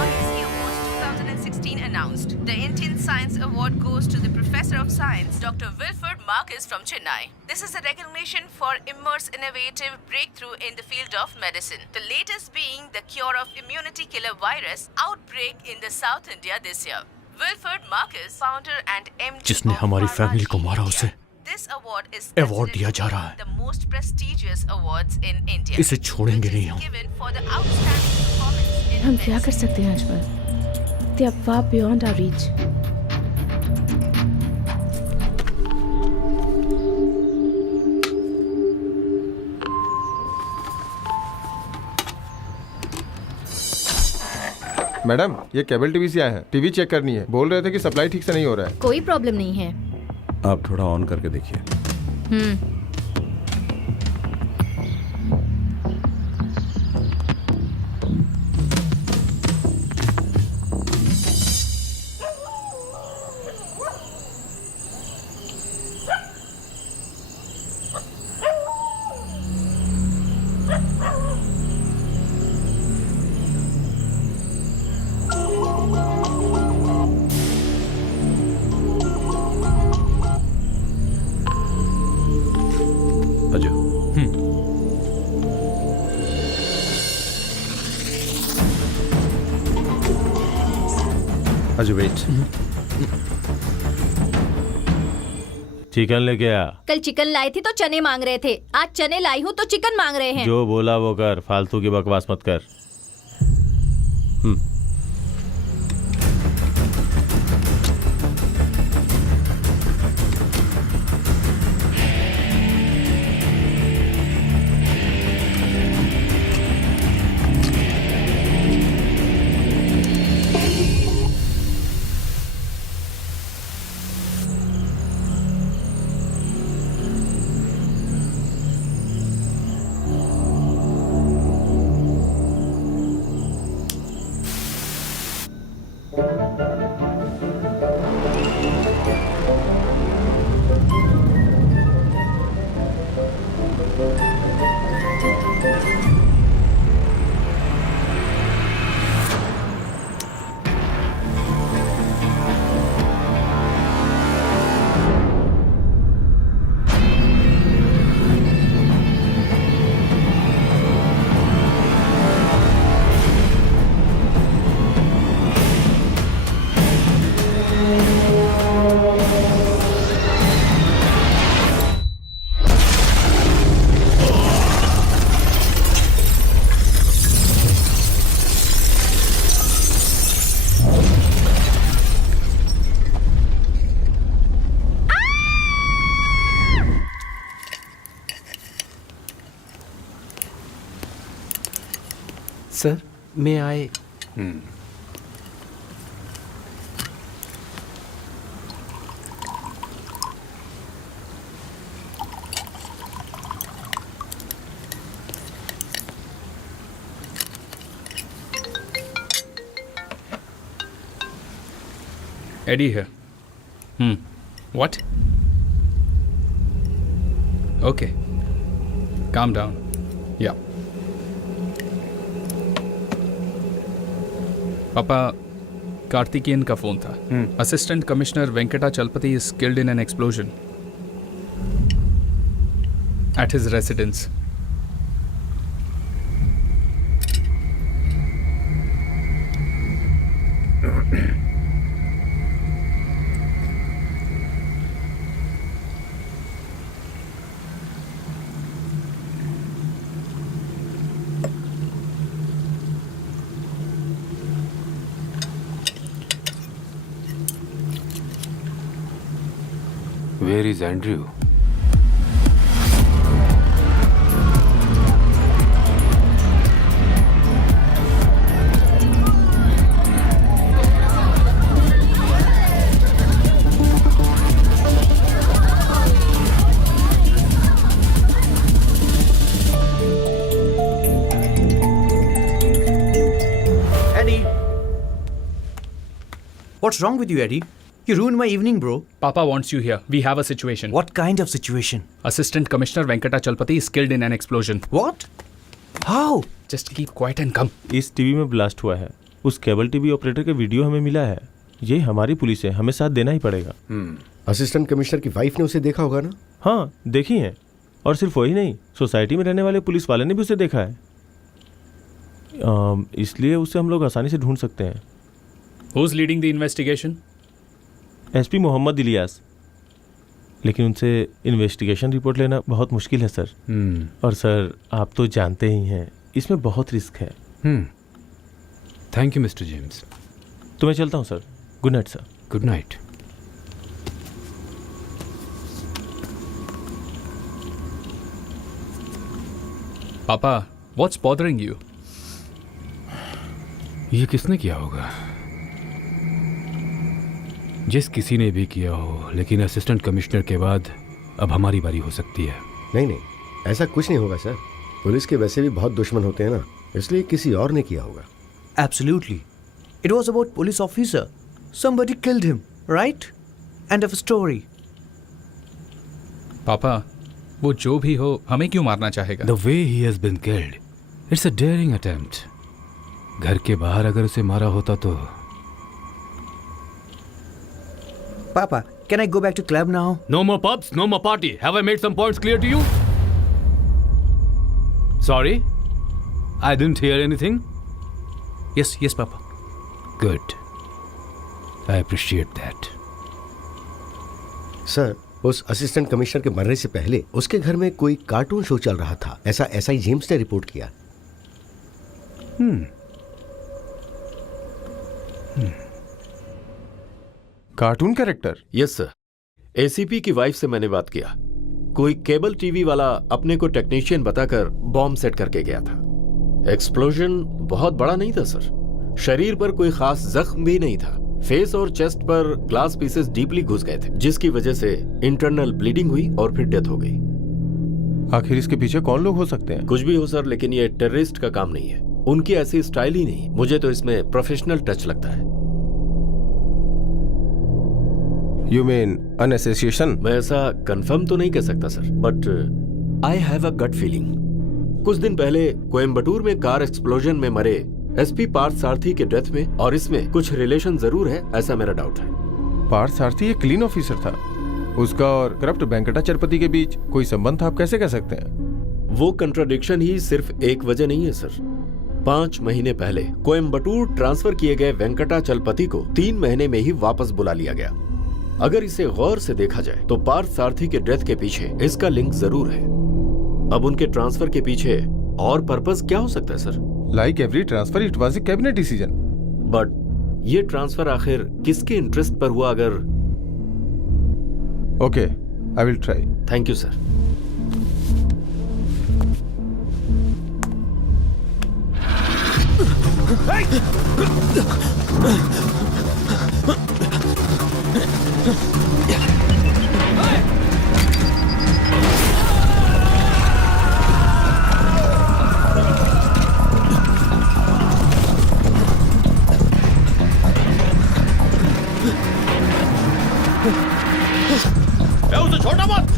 ISC Awards 2016 announced. The Indian Science Award goes to the Professor of Science, Dr. Wilfred Marcus from Chennai. This is a recognition for Immer's innovative breakthrough in the field of medicine. The latest being the cure of immunity killer virus outbreak in the South India this year. Wilfred Marcus, founder and MD जिसने of हमारी Pharma family को G मारा, India. उसे This award is award दिया जा रहा है। the most prestigious awards in India. इसे छोड़ेंगे which is नहीं हम। given for the outstanding performance in हम क्या medicine. कर सकते हैं Ajmal? They are far beyond our reach. Madam, ये केबल टीवी से आए हैं। टीवी चेक करनी है। बोल रहे थे कि सप्लाई ठीक से नहीं हो रहा है। कोई प्रॉब्लम नहीं है। आप थोड़ा ऑन करके देखिए। अजय अजय वेट। चिकन लेके आ। कल चिकन लाई थी तो चने मांग रहे थे, आज चने लाई हूँ तो चिकन मांग रहे हैं। जो बोला वो कर, फालतू की बकवास मत कर। सर मैं आए। Eddie here. What? Okay. Calm down. Yeah. पापा, कार्तिकेयन का फोन था। Assistant commissioner Venkata Chalapathi is killed in an explosion at his residence. Where is Andrew? Eddie! What's wrong with you, Eddie? You ruined my evening, bro. Papa wants you here. We have a situation. What kind of situation? Assistant Commissioner Venkata Chalpati is killed in an explosion. What? How? Just keep quiet and come. इस TV में blast हुआ है। उस cable TV operator के video हमें मिला है। ये हमारी पुलिस है, हमें साथ देना ही पड़ेगा। असिस्टेंट कमिश्नर की वाइफ ने उसे देखा होगा ना? हाँ, देखी है। और सिर्फ वही नहीं, सोसाइटी में रहने वाले पुलिस वाले ने भी उसे देखा है। इसलिए उसे हम लोग आसानी से ढूंढ सकते हैं। Who's leading the investigation? SP Mohammed Ilyas. लेकिन उनसे इन्वेस्टिगेशन रिपोर्ट लेना बहुत मुश्किल है सर। और सर आप तो जानते ही हैं, इसमें बहुत रिस्क है। Thank you mister James. तो मैं चलता हूँ sir. Good night sir. Good night. Papa, what's bothering you? ये किसने किया होगा? जिस किसी ने भी किया हो, लेकिन असिस्टेंट कमिश्नर के बाद अब हमारी बारी हो सकती है। नहीं, ऐसा कुछ नहीं होगा सर। पुलिस के वैसे भी बहुत दुश्मन होते हैं ना, इसलिए किसी और ने किया होगा। Absolutely. It was about police officer. Somebody killed him, right? End of story. पापा, वो जो भी हो, हमें क्यों मारना चाहेगा? The way he has been killed, it's a daring attempt. घर के बाहर अगर उसे मारा होता तो Papa, can I go back to club now? No more pubs, no more party. Have I made some points clear to you? Sorry? I didn't hear anything. Yes, Papa. Good. I appreciate that. Sir, उस assistant commissioner के मरने से पहले उसके घर में कोई cartoon show चल रहा था, ऐसा एसआई जेम्स ने रिपोर्ट किया। Cartoon character? Yes sir, ACP की वाइफ से मैंने बात किया। कोई केबल टीवी वाला अपने को टेक्नीशियन बताकर बॉम्ब सेट करके गया था। एक्सप्लोजन बहुत बड़ा नहीं था सर, शरीर पर कोई खास जख्म भी नहीं था। फेस और चेस्ट पर ग्लास पीसेस डीपली घुस गए थे, जिसकी वजह से इंटरनल ब्लीडिंग हुई और फिर डेथ हो गई। आखिर इसके पीछे कौन लोग हो सकते हैं? कुछ भी हो सर, लेकिन ये टेररिस्ट का काम नहीं है। उनकी ऐसी स्टाइल ही नहीं। मुझे तो इसमें प्रोफेशनल टच लगता है। You mean an association? मैं ऐसा कंफर्म तो नहीं कह सकता sir, but I have a gut feeling. कुछ दिन पहले कोयम्बटूर में कार एक्सप्लोजन में मरे एसपी पार्थ सारथी के डेथ में और इसमें कुछ रिलेशन जरूर है, ऐसा मेरा डाउट है। पार्थ सारथी एक क्लीन ऑफिसर था, उसका और करप्ट वेंकटाचलपति के बीच कोई संबंध था, आप कैसे कह सकते हैं? वो कंट्राडिक्शन ही सिर्फ एक वजह नहीं है सर। 5 महीने पहले कोयम्बटूर ट्रांसफर किए गए वेंकटाचलपति को 3 महीने में ही वापस बुला लिया गया। अगर इसे गौर से देखा जाए तो पार्थ सारथी के डेथ के पीछे इसका लिंक जरूर है। अब उनके ट्रांसफर के पीछे और पर्पस क्या हो सकता है sir? Like every transfer it was a cabinet decision. But ये ट्रांसफर आखिर किसके इंटरेस्ट पर हुआ? अगर okay, I will try. Thank you sir. उसे छोड़ना मत।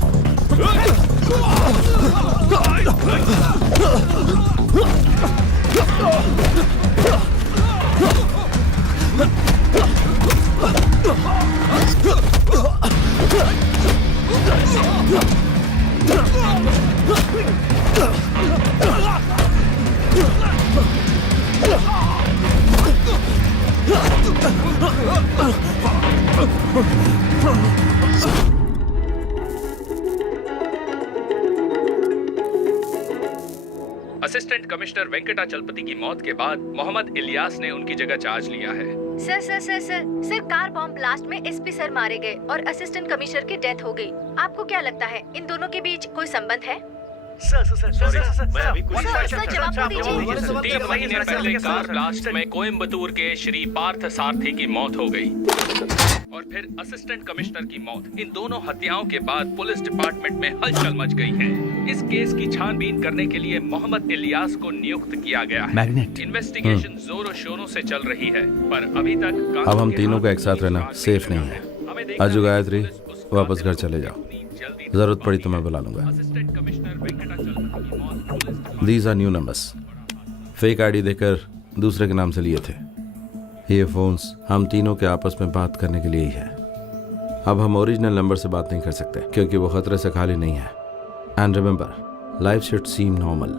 असिस्टेंट कमिश्नर वेंकटाचलपति की मौत के बाद मोहम्मद इलियास ने उनकी जगह चार्ज लिया है। सर कार बॉम्ब ब्लास्ट में एसपी सर मारे गए और असिस्टेंट कमिश्नर की डेथ हो गई। आपको क्या लगता है इन दोनों के बीच कोई संबंध है? मैं अभी कुछ जवाब तो दीजिए। 3 महीने पहले कार ब्लास्ट में कोयम्बटूर के श्री पार्थ सारथी की मौत हो गई और फिर असिस्टेंट कमिश्नर की मौत। इन दोनों हत्याओं के बाद पुलिस डिपार्टमेंट में हलचल मच गई है। इस केस की छानबीन करने के लिए मोहम्मद इलियास को नियुक्त किया गया है। इन्वेस्टिगेशन जोरों शोरों से चल रही है, पर अभी तक अब हम तीनों का एक साथ रहना सेफ नहीं है। आजू गायत्री, वापस घर चले जाओ। जरूरत पड़ी तो मैं बुला लूंगा। These are new numbers. Fake ID देकर दूसरे के नाम से लिए थे। ये फोन्स हम तीनों के आपस में बात करने के लिए ही है। अब हम ओरिजिनल नंबर से बात नहीं कर सकते क्योंकि वो खतरे से खाली नहीं है। And remember, life should seem normal,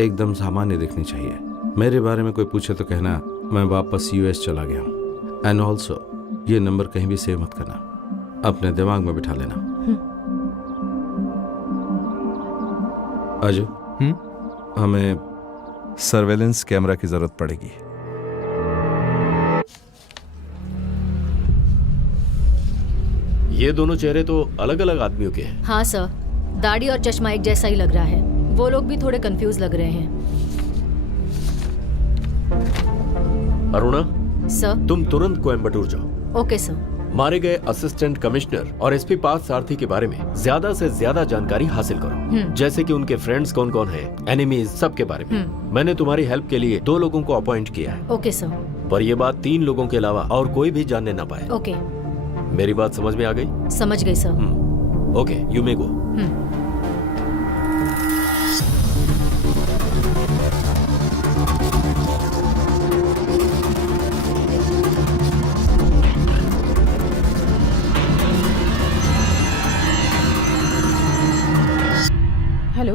एकदम सामान्य दिखनी चाहिए। मेरे बारे में कोई पूछे तो कहना मैं वापस यूएस चला गया हूँ। एंड ऑल्सो ये नंबर कहीं भी सेव मत करना, अपने दिमाग में बिठा लेना। अजू, हमें सर्वेलेंस कैमरा की जरूरत पड़ेगी। ये दोनों चेहरे तो अलग अलग आदमियों के हैं। हाँ सर, दाढ़ी और चश्मा एक जैसा ही लग रहा है। वो लोग भी थोड़े कंफ्यूज लग रहे हैं। अरुणा सर, तुम तुरंत कोयम्बटूर जाओ। Okay sir. मारे गए असिस्टेंट कमिश्नर और एसपी पार्थ सारथी के बारे में ज्यादा से ज्यादा जानकारी हासिल करो, जैसे कि उनके फ्रेंड्स कौन कौन हैं, एनिमीज, सब के बारे में। मैंने तुम्हारी हेल्प के लिए 2 लोगों को अपॉइंट किया है। Okay sir. पर यह बात 3 लोगों के अलावा और कोई भी जानने ना पाए। ओके। मेरी बात समझ में आ गई? समझ गई sir. Okay, you may go.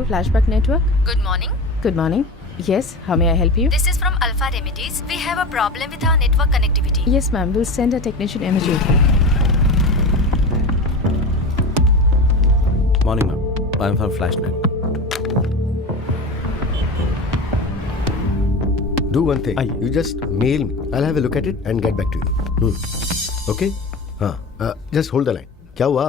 flashback network. Good morning. Good morning. Yes, how may I help you? This is from Alpha Remedies. We have a problem with our network connectivity. Yes, ma'am. We'll send a technician immediately. Morning, ma'am. I'm from FlashNet. Do one thing. You just mail me. I'll have a look at it and get back to you. Okay? हाँ. Just hold the line. क्या हुआ?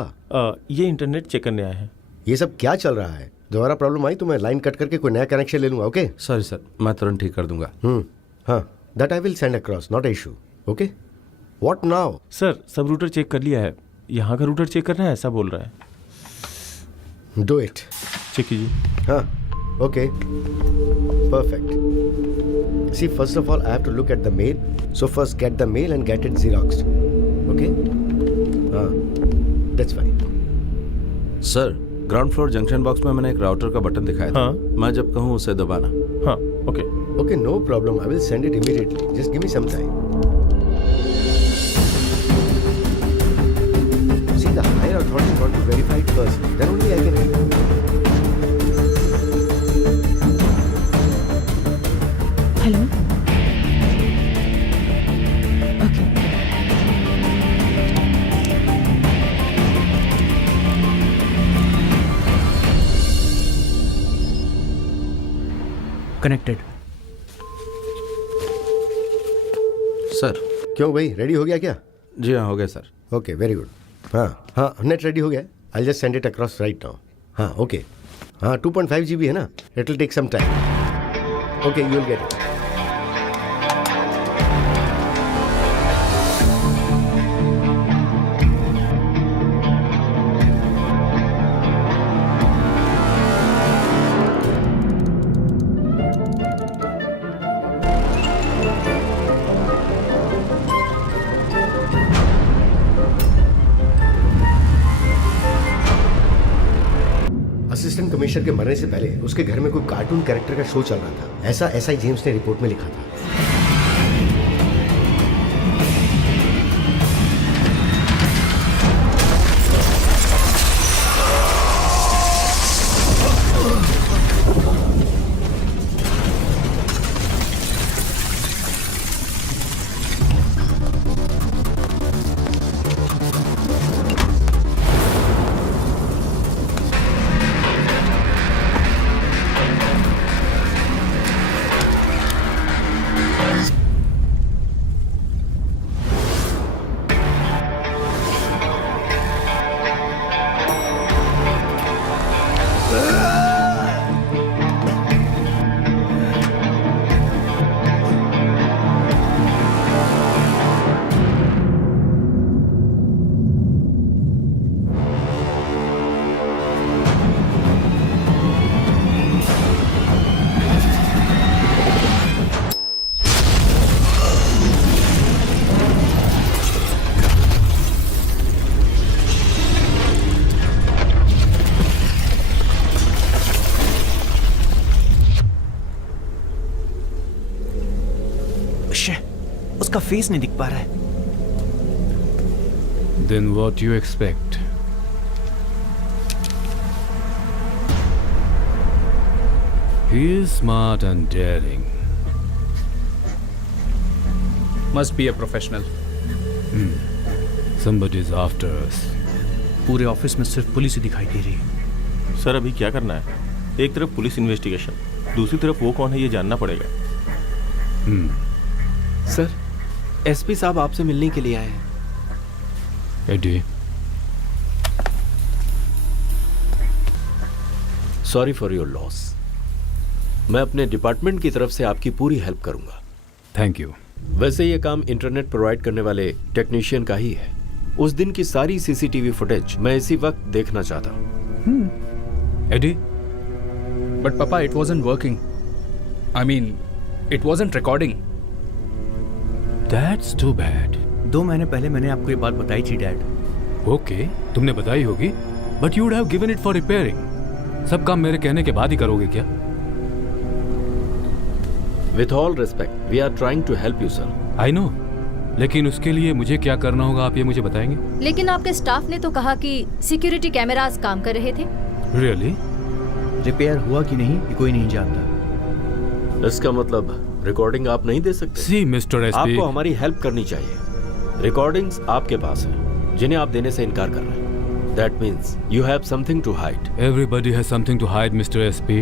ये internet check करने आया है. ये सब क्या चल रहा है? दोबारा प्रॉब्लम आई तो मैं लाइन कट करके कोई नया कनेक्शन ले लूंगा. ओके? सॉरी सर, मैं तुरंत ठीक कर दूंगा. हाँ. That I will send across. Not an issue. Okay? What now? Sir, सब रूटर चेक कर लिया है. यहाँ का रूटर चेक करना है ऐसा बोल रहा है. Do it. चेक कीजिए. हाँ. Okay. Perfect. See, first of all, I have to look at the mail. So first get the mail and get it Xeroxed. Okay? That's fine. Sir, ground floor junction box में मैंने एक router का button दिखाया था. मैं जब कहूँ उसे दबाना. हाँ, okay. Okay, no problem. I will send it immediately. Just give me some time. See, the higher authority got to verify it first. Then only I can help. Hello? Okay. Connected. Sir. क्यों भाई, ready हो गया क्या? जी हाँ, हो गया sir. Okay, very good. हाँ, net ready हो गया. I just send it across right now. हाँ, ओके. हाँ, 2.5 GB है ना. It will take some time. Okay, you will get it. Assistant commissioner के मरने से पहले उसके घर में कोई कार्टून कैरेक्टर का शो चल रहा था. ऐसा एसआई जेम्स ने रिपोर्ट में लिखा था. उसका फेस नहीं दिख पा रहा है. Then what you expect? He is smart and daring. Must be a professional. Somebody is after us. पूरे ऑफिस में सिर्फ पुलिस ही दिखाई दे रही है. सर, अभी क्या करना है? एक तरफ पुलिस इन्वेस्टिगेशन, दूसरी तरफ वो कौन है ये जानना पड़ेगा. सर, एसपी साहब आपसे मिलने के लिए आए हैं. Eddie, sorry for your loss. मैं अपने डिपार्टमेंट की तरफ से आपकी पूरी हेल्प करूंगा. Thank you. वैसे ये काम इंटरनेट प्रोवाइड करने वाले टेक्नीशियन का ही है. उस दिन की सारी सीसीटीवी फुटेज मैं इसी वक्त देखना चाहता हूं. एडी, बट पापा, it wasn't working. I mean, it wasn't recording. That's too bad. 2 महीने पहले मैंने आपको ये बात बताई थी डैड. ओके, तुमने बताई होगी, but you would have given it for repairing. सब काम मेरे कहने के बाद ही करोगे क्या? With all respect, we are trying to help you sir. I know, लेकिन उसके लिए मुझे क्या करना होगा आप ये मुझे बताएंगे? लेकिन आपके स्टाफ ने तो कहा कि सिक्योरिटी कैमरास काम कर रहे थे. रियली? रिपेयर हुआ कि नहीं ये कोई नहीं जानता। इसका मतलब रिकॉर्डिंग आप नहीं दे सकते? सी मिस्टर एसपी, आपको हमारी हेल्प करनी चाहिए। रिकॉर्डिंग्स आपके पास हैं जिन्हें आप देने से इनकार कर रहे हैं। That means you have something to hide. Everybody has something to hide mister SP.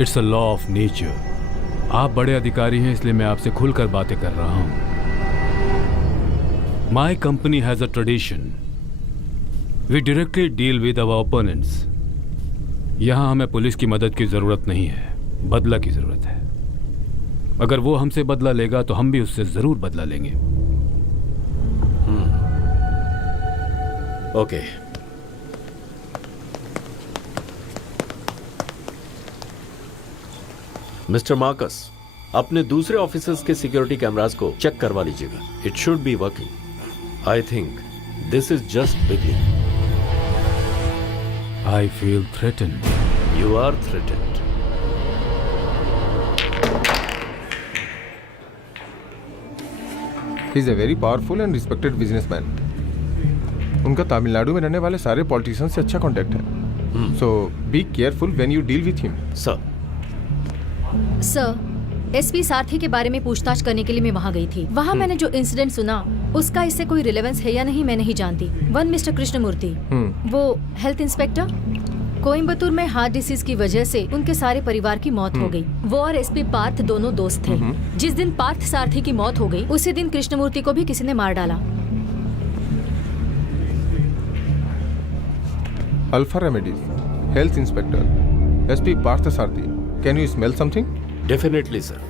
It's a law of nature. आप बड़े अधिकारी हैं इसलिए मैं आपसे खुलकर बातें कर रहा हूं। My company has a tradition. We directly deal with our opponents. यहां हमें पुलिस की मदद की जरूरत नहीं है, बदला की जरूरत है। अगर वो हमसे बदला लेगा तो हम भी उससे जरूर बदला लेंगे। ओके। मिस्टर मार्कस, अपने दूसरे ऑफिसर्स के सिक्योरिटी कैमरास को चेक करवा लीजिएगा। It should be working. I think this is just beginning. I feel threatened. You are threatened. He is a very powerful and respected businessman. उनका तमिलनाडु में रहने वाले सारे पॉलिटिशियन से अच्छा कांटेक्ट है। So be careful when you deal with him. Sir. Sir, SP सारथी के बारे में पूछताछ करने के लिए मैं वहाँ गई थी। वहाँ मैंने जो इंसिडेंट सुना उसका इससे कोई रिलेवेंस है या नहीं मैं नहीं जानती। वन मिस्टर कृष्णमूर्ति, वो हेल्थ इंस्पेक्टर, कोयम्बतूर में हार्ट डिसीज की वजह से उनके सारे परिवार की मौत हो गई। वो और एसपी पार्थ दोनों दोस्त थे। जिस दिन पार्थ सारथी की मौत हो गई उसी दिन कृष्णमूर्ति को भी किसी ने मार डाला। Alpha Remedies, health inspector, SP Parth Sarathi. Can you smell something? Definitely sir.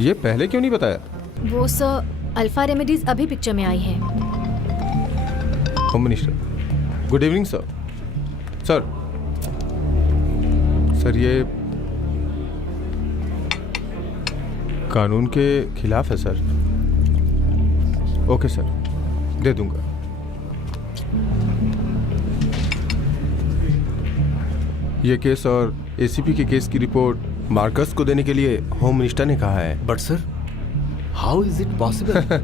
ये पहले क्यों नहीं बताया? वो सर, अल्फा रेमेडीज अभी पिक्चर में आई है। Home minister, good evening sir. Sir ये कानून के खिलाफ है सर। ओके सर, दे दूंगा। ये केस और एसीपी के केस की रिपोर्ट मार्कस को देने के लिए होम मिनिस्टर ने कहा है। But sir, how is it possible?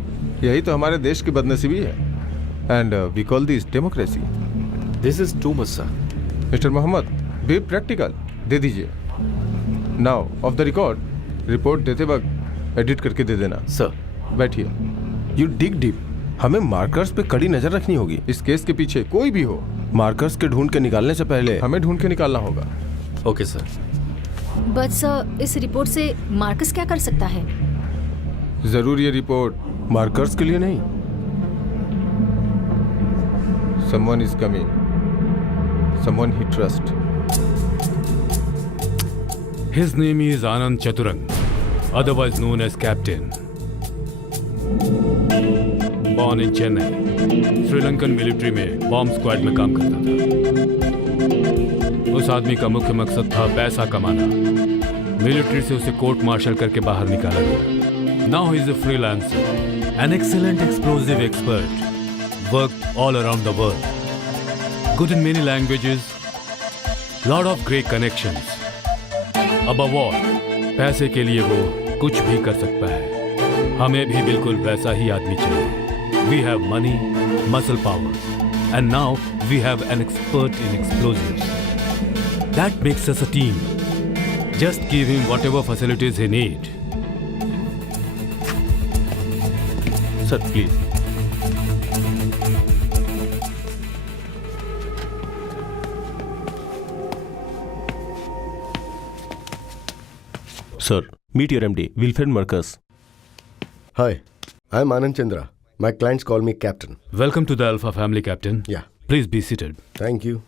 यही तो हमारे देश की बदनसीबी है। And we call this democracy. This is too much sir. Mister Mohammad, be practical, दे दीजिए। Now off the record, report देते वक्त एडिट करके दे देना। सर बैठिए। You dig deep. हमें मार्कर्स पे कड़ी नजर रखनी होगी। इस केस के पीछे कोई भी हो, मार्कर्स के ढूंढ के निकालने से पहले हमें ढूंढ के निकालना होगा। Okay sir. बट सर, इस रिपोर्ट से मार्कस क्या कर सकता है? जरूर ये रिपोर्ट मार्कर्स के लिए नहीं। Someone is coming, someone he trust. His name is Anand Chaturang, otherwise known as Captain. Born in Chennai, Sri Lankan military में बॉम्ब स्क्वाड में काम करता था। उस आदमी का मुख्य मकसद था पैसा कमाना। मिलिट्री से उसे कोर्ट मार्शल करके बाहर निकाला गया। Now he is a freelancer, an excellent explosive expert, worked all around the world, good in many languages, lot of great connections. Above all, पैसे के लिए वो कुछ भी कर सकता है। हमें भी बिल्कुल वैसा ही आदमी चाहिए। We have money, muscle power, and now we have an expert in explosives. That makes us a team. Just give him whatever facilities he need. Sir, please. Sir, meet your MD, Wilfred Marcus. Hi, I'm Anand Chandra. My clients call me Captain. Welcome to the Alpha family, Captain. Yeah. Please be seated. Thank you.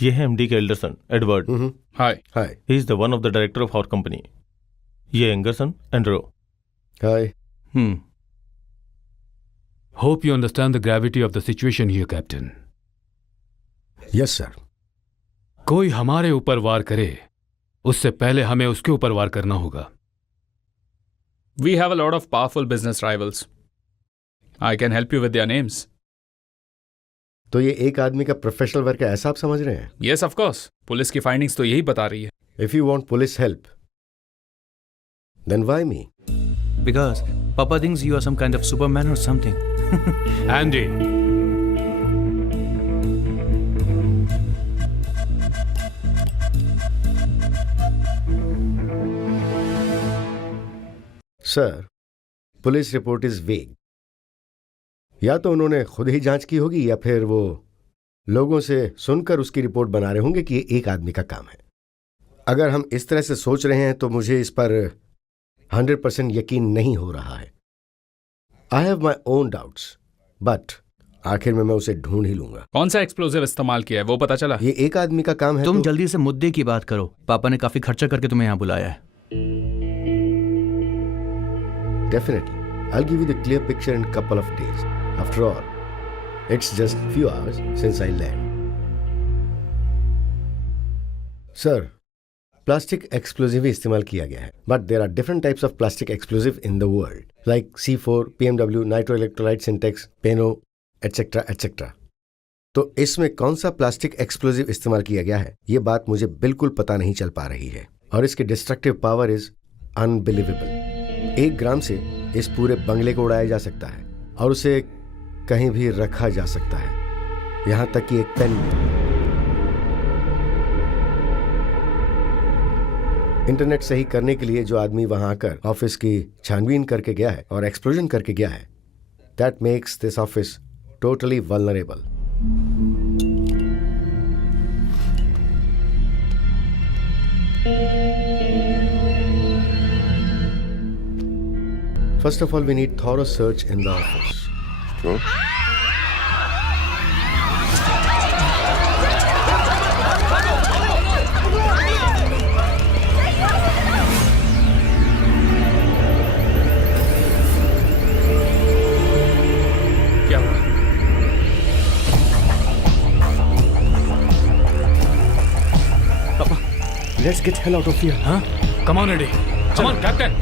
ये है MD के elder son, Edward. Hi. Hi. He is the one of the director of our company. ये younger son, Andrew. Hi. Hope you understand the gravity of the situation here, Captain. Yes, sir. कोई हमारे ऊपर वार करे उससे पहले हमें उसके ऊपर वार करना होगा। We have a lot of powerful business rivals. I can help you with their names. तो ये एक आदमी का प्रोफेशनल वर्क है ऐसा आप समझ रहे हैं? Yes, of course. पुलिस की फाइंडिंग्स तो यही बता रही है। If you want police help, then why me? Because Papa thinks you are some kind of Superman or something. Andy, sir, police report is वेग। या तो उन्होंने खुद ही जांच की होगी या फिर वो लोगों से सुनकर उसकी रिपोर्ट बना रहे होंगे कि ये एक आदमी का काम है। अगर हम इस तरह से सोच रहे हैं तो मुझे इस पर 100% यकीन नहीं हो रहा है। I have my own doubts, but आखिर में मैं उसे ढूंढ ही लूंगा। कौन सा एक्सप्लोजिव इस्तेमाल किया है वो पता चला? ये एक आदमी का काम है। तुम जल्दी से मुद्दे की बात करो। पापा ने काफी खर्चा करके तुम्हें यहाँ बुलाया है। Definitely. I'll give you the clear picture in a couple of days. After all, it's just few hours since I landed. Sir, plastic explosive ही इस्तेमाल किया गया है, but there are different types of plastic explosive in the world, like C4, PMW, nitroelectrolyte syntax, Peno, etc. etc. तो इसमें कौन सा plastic explosive इस्तेमाल किया गया है, ये बात मुझे बिल्कुल पता नहीं चल पा रही है, और इसकी डिस्ट्रक्टिव पावर इज अनबिलीवेबल। 1 ग्राम से इस पूरे बंगले को उड़ाया जा सकता है और उसे कहीं भी रखा जा सकता है, यहां तक कि एक पेन में। इंटरनेट सही करने के लिए जो आदमी वहां आकर ऑफिस की छानबीन करके गया है और एक्सप्लोजन करके गया है, that makes this office totally vulnerable. First of all, we need thorough search in the office. क्या हुआ? पापा, let's get hell out of here. हाँ? Come on, Eddie. Come on, Captain.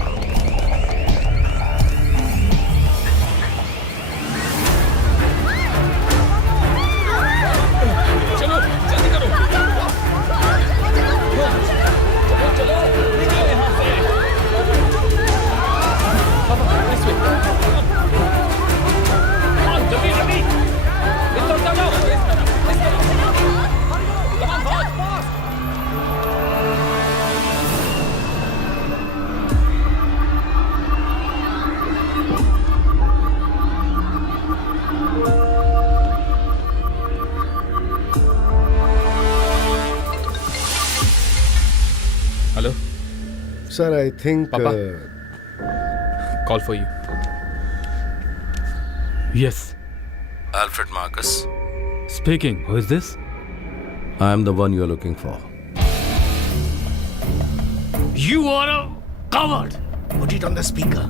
Hello? Sir, I think... Papa? Call for you. Yes. Alfred Marcus. Speaking. Who is this? I am the one you are looking for. You are a coward. Put it on the speaker.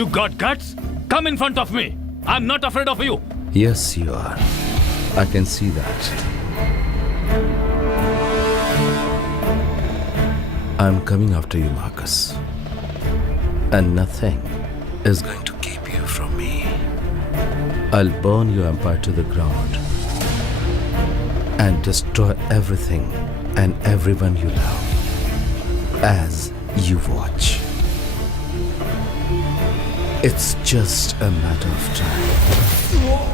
You got guts? Come in front of me. I'm not afraid of you. Yes, you are. I can see that. I'm coming after you, Marcus. And nothing is going to keep you from me. I'll burn your empire to the ground and destroy everything and everyone you love as you watch. It's just a matter of time.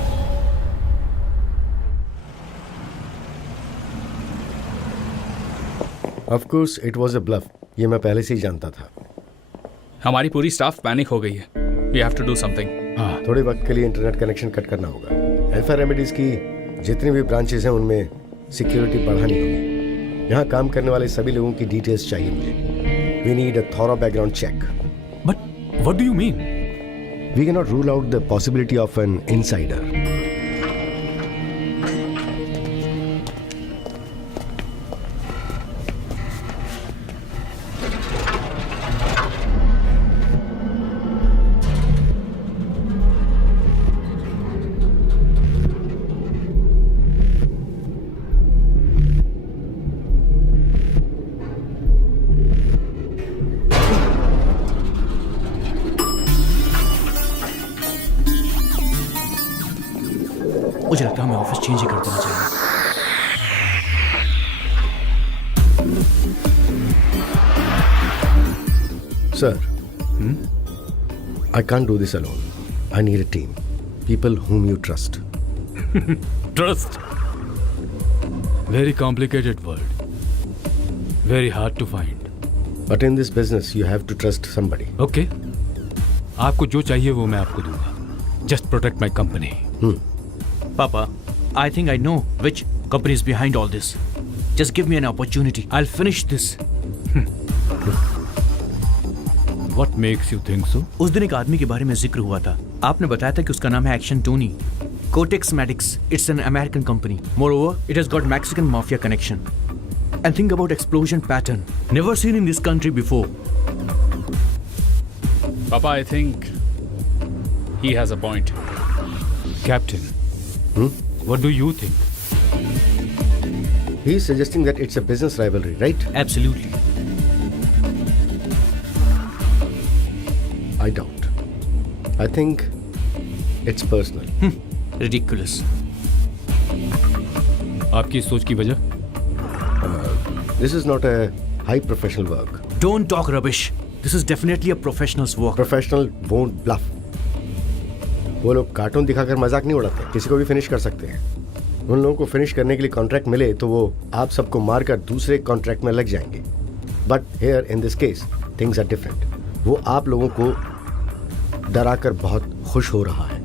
Of course, it was a bluff. ये मैं पहले से ही जानता था। हमारी पूरी staff panic हो गई है। We have to do something. थोड़े वक्त के लिए इंटरनेट कनेक्शन कट करना होगा। अल्फा रेमेडीज की जितनी भी ब्रांचेस हैं उनमें सिक्योरिटी बढ़ानी होगी। यहाँ काम करने वाले सभी लोगों की डिटेल्स चाहिए मुझे। We need a thorough background check. But what do you mean? We cannot rule out the possibility of an insider. मुझे लगता है हमें ऑफिस चेंज ही कर देना चाहिए। Sir, I can't do this alone. I need a team. People whom you trust. Trust. Very complicated word. Very hard to find. But in this business, you have to trust somebody. Okay आपको जो चाहिए वो मैं आपको दूंगा. Just protect my company. Papa, I think I know which company is behind all this. Just give me an opportunity. I'll finish this. What makes you think so? उस दिन एक आदमी के बारे में जिक्र हुआ था. आपने बताया था कि उसका नाम है action Tony. Cortex Maddox. It's an American company. Moreover, it has got Mexican mafia connection. And think about explosion pattern. Never seen in this country before. Papa, I think he has a point. Captain, what do you think? He is suggesting that it's a business rivalry, right? Absolutely. I doubt. I think it's personal. Ridiculous. आपकी सोच की वजह? This is not a high professional work. Don't talk rubbish. This is definitely a professional's work. Professional won't bluff. वो लोग cartoon दिखाकर मजाक नहीं उड़ाते, किसी को भी फिनिश कर सकते हैं. उन लोगों को फिनिश करने के लिए कॉन्ट्रैक्ट मिले तो वो आप सबको मारकर दूसरे कॉन्ट्रैक्ट में लग जाएंगे. But here in this case things are different. वो आप लोगों को डराकर बहुत खुश हो रहा है.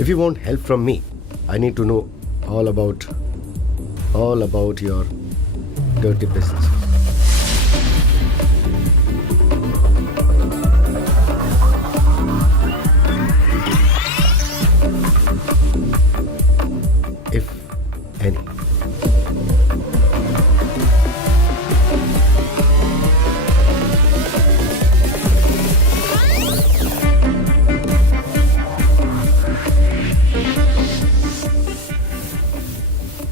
If you want help from me, I need to know all about your dirty business. If any.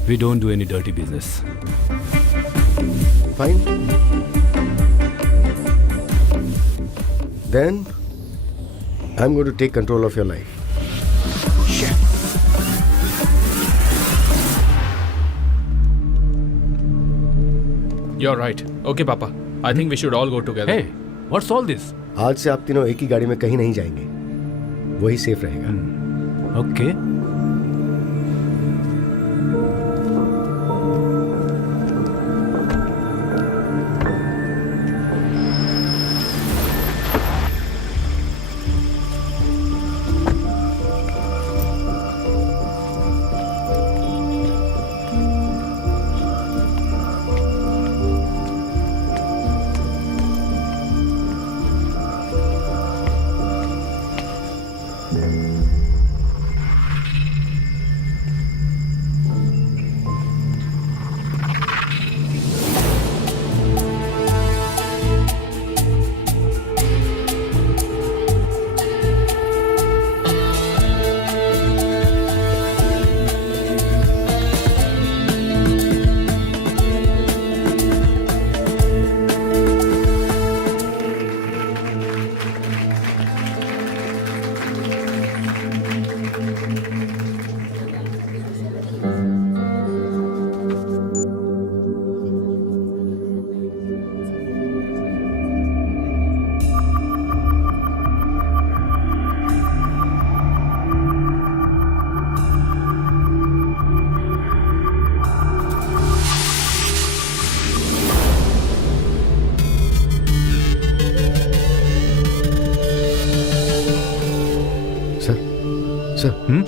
We don't do any dirty business. Fine. Then I'm going to take control of your life. You're right. Okay, Papa. I think we should all go together. Hey, what's all this? आज से आप तीनों एक ही गाड़ी में कहीं नहीं जाएंगे. वही सेफ रहेगा. Okay.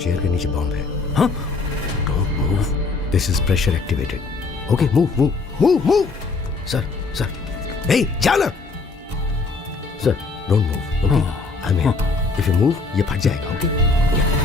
चेयर के नीचे बॉम्ब है. Don't move. This is pressure activated. Okay, move. Sir. Hey, जाना. Sir, don't move. Okay, I'm here. If you move, ये फट जाएगा. Okay. Yeah.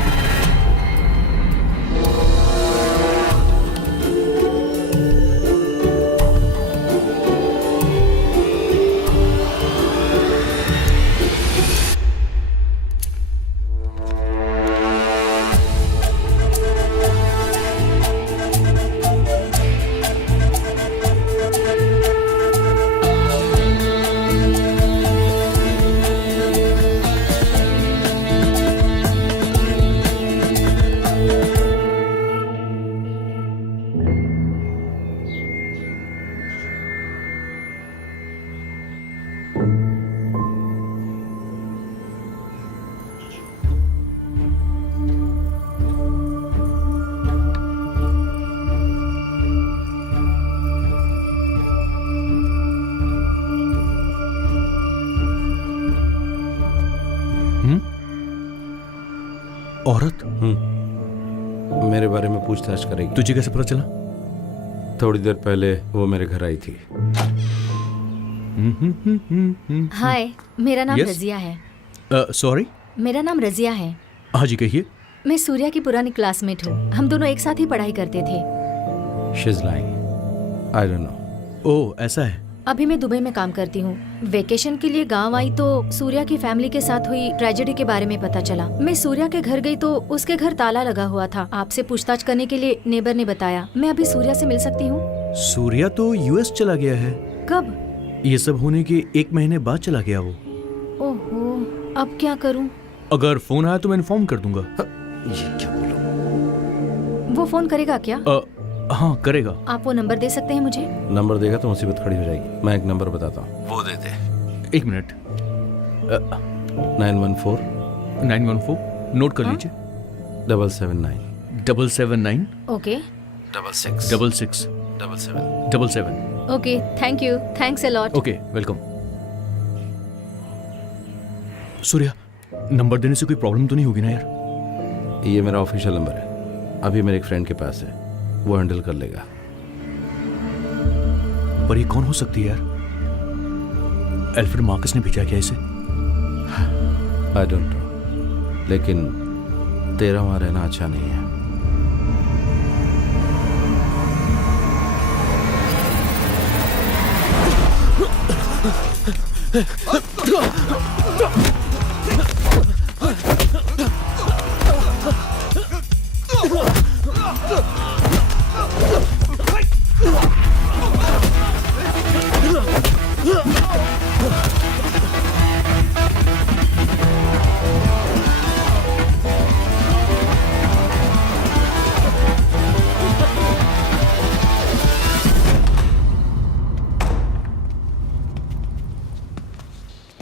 औरत? मेरे बारे में पूछताछ करेगी। तुझे कैसे पता चला? थोड़ी देर पहले वो मेरे घर आई थी। हाय, मेरा नाम Yes? रजिया है। सॉरी? मेरा नाम रजिया है। हाँ जी, कहिए। मैं सूर्या की पुरानी क्लासमेट हूँ। हम दोनों एक साथ ही पढ़ाई करते थे। She is lying. I don't know. ओह, ऐसा है। अभी मैं दुबई में काम करती हूँ। वेकेशन के लिए गांव आई तो सूर्या की फैमिली के साथ हुई ट्रेजेडी के बारे में पता चला। मैं सूर्या के घर गई तो उसके घर ताला लगा हुआ था। आपसे पूछताछ करने के लिए नेबर ने बताया। मैं अभी सूर्या से मिल सकती हूँ? सूर्या तो यूएस चला गया है। कब? ये सब होने के 1 महीने बाद चला गया वो। ओहो, अब क्या करूँ? अगर फोन आया तो मैं इन्फॉर्म कर दूंगा। ये क्या बोलो? वो फोन करेगा क्या? हाँ, करेगा। आप वो नंबर दे सकते हैं मुझे? नंबर देगा तो मुसीबत खड़ी हो जाएगी। मैं एक नंबर बताता हूँ, वो दे दे। 1 मिनट। 914 नोट कर लीजिए। 779 779 okay 66 66 77 okay, thank you, thanks a lot. Okay, welcome. Surya, number देने से कोई प्रॉब्लम तो नहीं होगी ना यार? ये मेरा ऑफिशियल नंबर है। अभी मेरे एक फ्रेंड के पास है, वो हैंडल कर लेगा। पर ये कौन हो सकती है यार? एल्फ्रेड मार्कस ने भेजा क्या इसे? आई डोंट नो, लेकिन तेरा वहां रहना अच्छा नहीं है।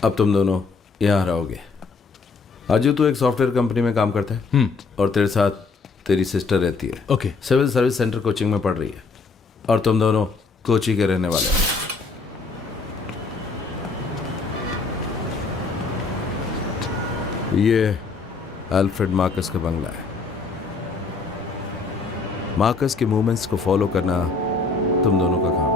अब तुम दोनों यहाँ रहोगे। अजू तू एक सॉफ्टवेयर कंपनी में काम करता है और तेरे साथ तेरी सिस्टर रहती है। Okay. Civil service center coaching में पढ़ रही है और तुम दोनों कोची के रहने वाले हो। ये अल्फ्रेड मार्कस का बंगला है। मार्कस के मूवमेंट्स को फॉलो करना तुम दोनों का काम है।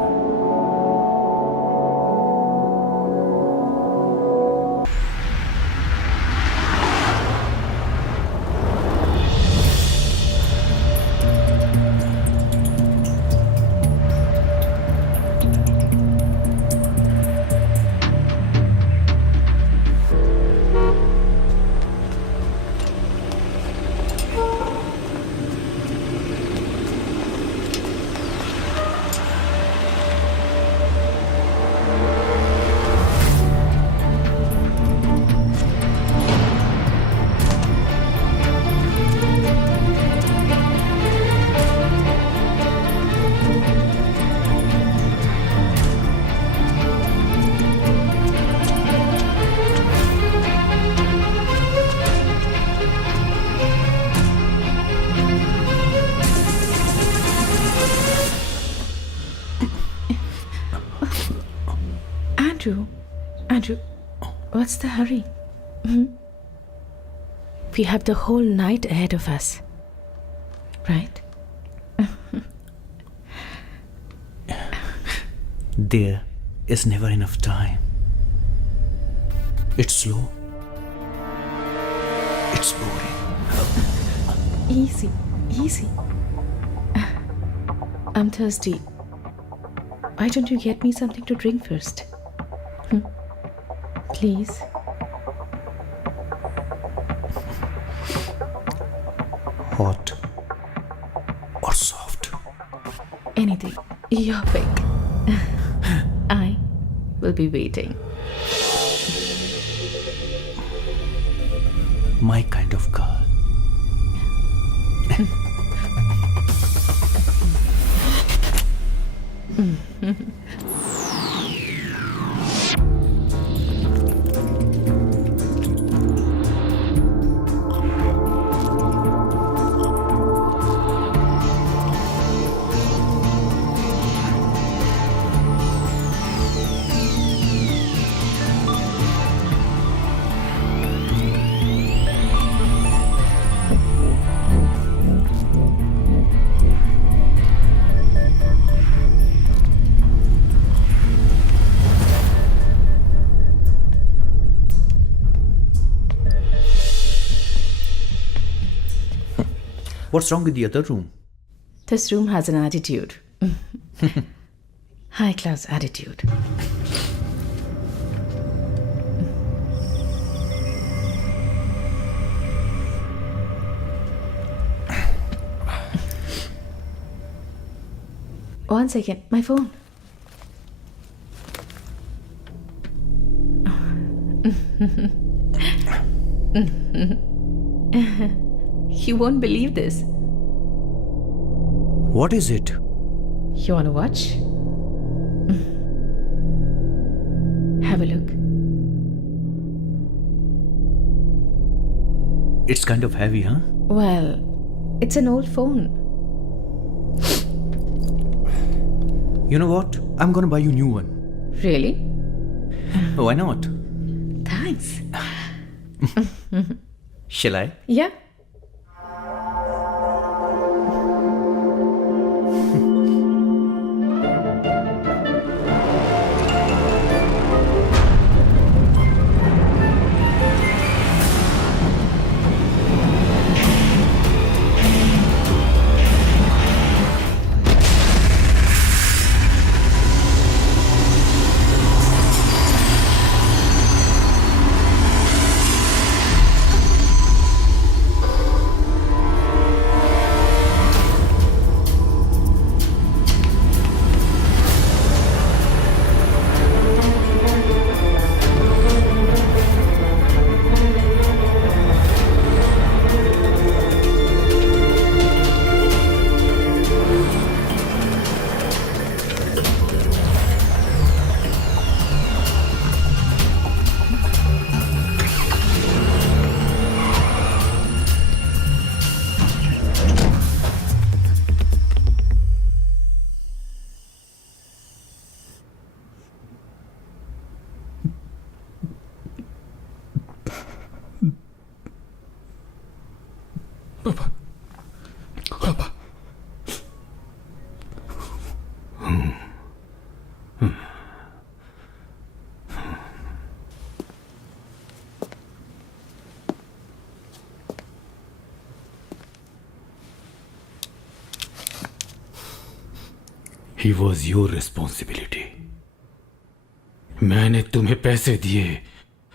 Andrew, what's the hurry? We have the whole night ahead of us, right? There is never enough time. It's slow. It's boring. Easy, easy. I'm thirsty. Why don't you get me something to drink first? Please. Hot or soft? Anything. Your pick. I will be waiting. My kind of girl. What's wrong with the other room? This room has an attitude. High class attitude. One second, my phone. You won't believe this. What is it? You want to watch? Have a look. It's kind of heavy, huh? Well, it's an old phone. You know what? I'm gonna buy you a new one. Really? Why not? Thanks. Shall I? Yeah. He was your responsibility. मैंने तुम्हें पैसे दिए,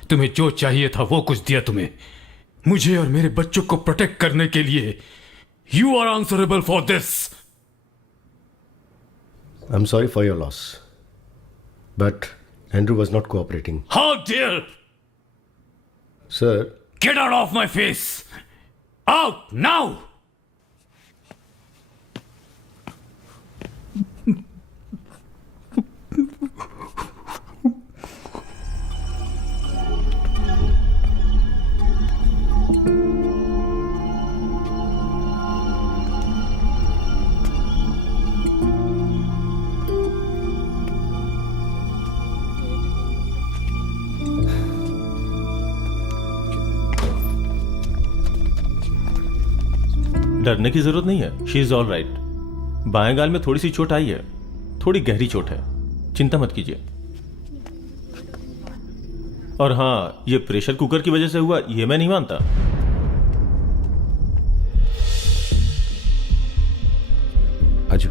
तुम्हें जो चाहिए था वो कुछ दिया तुम्हें, मुझे और मेरे बच्चों को प्रोटेक्ट करने के लिए. You are answerable for this. I'm sorry for your loss. But Andrew was not cooperating. How dare! Sir. Get out of my face! Out now! डरने की जरूरत नहीं है. She is all right. बाएं गाल में थोड़ी सी चोट आई है, थोड़ी गहरी चोट है, चिंता मत कीजिए. और हाँ, ये प्रेशर कुकर की वजह से हुआ ये मैं नहीं मानता. अजू,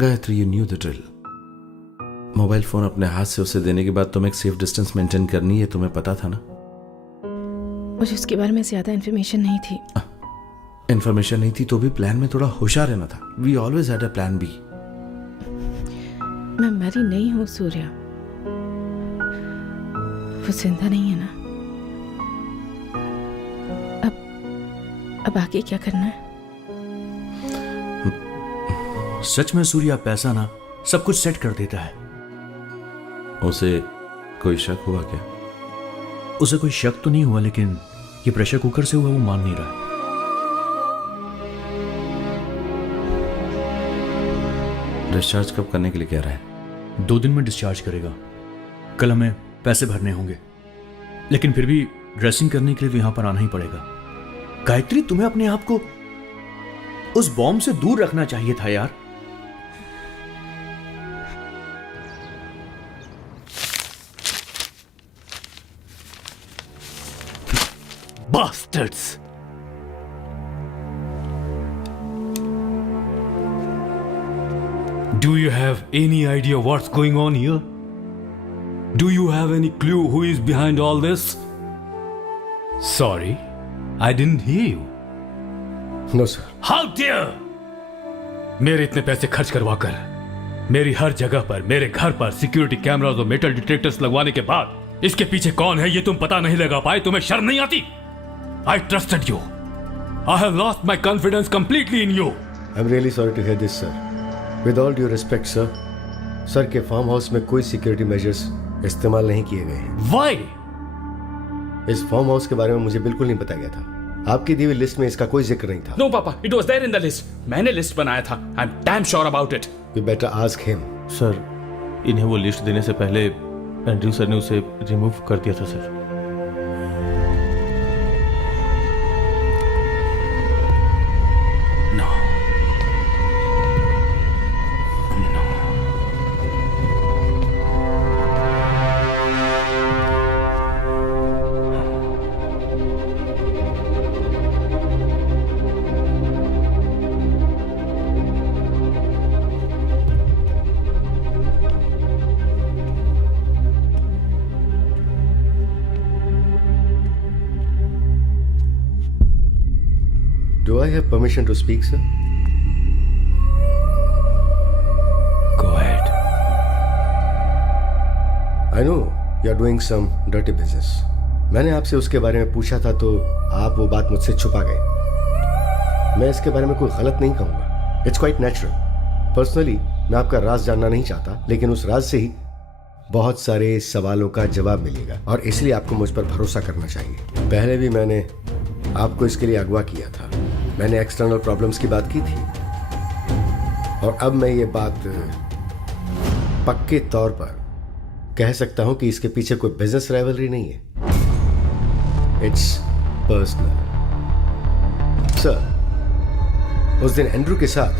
Gayatri, you knew the drill. Mobile phone अपने हाथ से उसे देने के बाद तुम्हें एक सेफ डिस्टेंस मेंटेन करनी है, तुम्हें पता था ना? मुझे उसके बारे में ज्यादा इन्फॉर्मेशन नहीं थी। इन्फॉर्मेशन नहीं थी तो भी प्लान में थोड़ा होशियार रहना था। We always had a plan B. मैं मरी नहीं हूँ सूर्या, वो जिंदा नहीं है ना। अब आगे क्या करना है? सच में सूर्या पैसा ना सब कुछ सेट कर देता है। उसे कोई शक हुआ क्या? उसे कोई शक तो नहीं हुआ, लेकिन ये प्रेशर कुकर से हुआ वो मान नहीं रहा। डिस्चार्ज कब करने के लिए कह रहा है? 2 दिन में डिस्चार्ज करेगा। कल हमें पैसे भरने होंगे, लेकिन फिर भी ड्रेसिंग करने के लिए यहां पर आना ही पड़ेगा। गायत्री, तुम्हें अपने आप को उस बॉम्ब से दूर रखना चाहिए था यार। Bastards! Do you have any idea what's going on here? Do you have any clue who is behind all this? Sorry, I didn't hear you. No, sir. How dare! मेरे इतने पैसे खर्च करवाकर मेरी हर जगह पर, मेरे घर पर सिक्योरिटी कैमरास और मेटल डिटेक्टर्स लगवाने के बाद इसके पीछे कौन है ये तुम पता नहीं लगा पाए? तुम्हें शर्म नहीं आती? I trusted you. I have lost my confidence completely in you. I'm really sorry to hear this, sir. With all due respect, sir, sir के फार्म हाउस में कोई सिक्योरिटी मेजर्स इस्तेमाल नहीं किए गए हैं। Why? इस फार्म हाउस के बारे में मुझे बिल्कुल नहीं बताया गया था। आपकी दी हुई लिस्ट में इसका कोई जिक्र नहीं था। No, Papa. It was there in the list. मैंने लिस्ट बनाया था. I'm damn sure about it. You better ask him. Sir, इन्हें वो लिस्ट देने से पहले एंड्रयू सर ने उसे रिमूव कर दिया था sir. Do I have permission to speak, sir? Go ahead. I know you are doing some dirty business. मैंने आपसे उसके बारे में पूछा था तो आप वो बात मुझसे छुपा गए। मैं इसके बारे में कोई गलत नहीं कहूँगा। It's quite natural. Personally, मैं आपका राज जानना नहीं चाहता, लेकिन उस राज से ही बहुत सारे सवालों का जवाब मिलेगा और इसलिए आपको मुझ पर भरोसा करना चाहिए। पहले भी मैंने आपको इसके लिए अगवा किया था। मैंने एक्सटर्नल प्रॉब्लम्स की बात की थी और अब मैं ये बात पक्के तौर पर कह सकता हूं कि इसके पीछे कोई बिजनेस राइवलरी नहीं है। It's personal. सर, उस दिन एंड्रू के साथ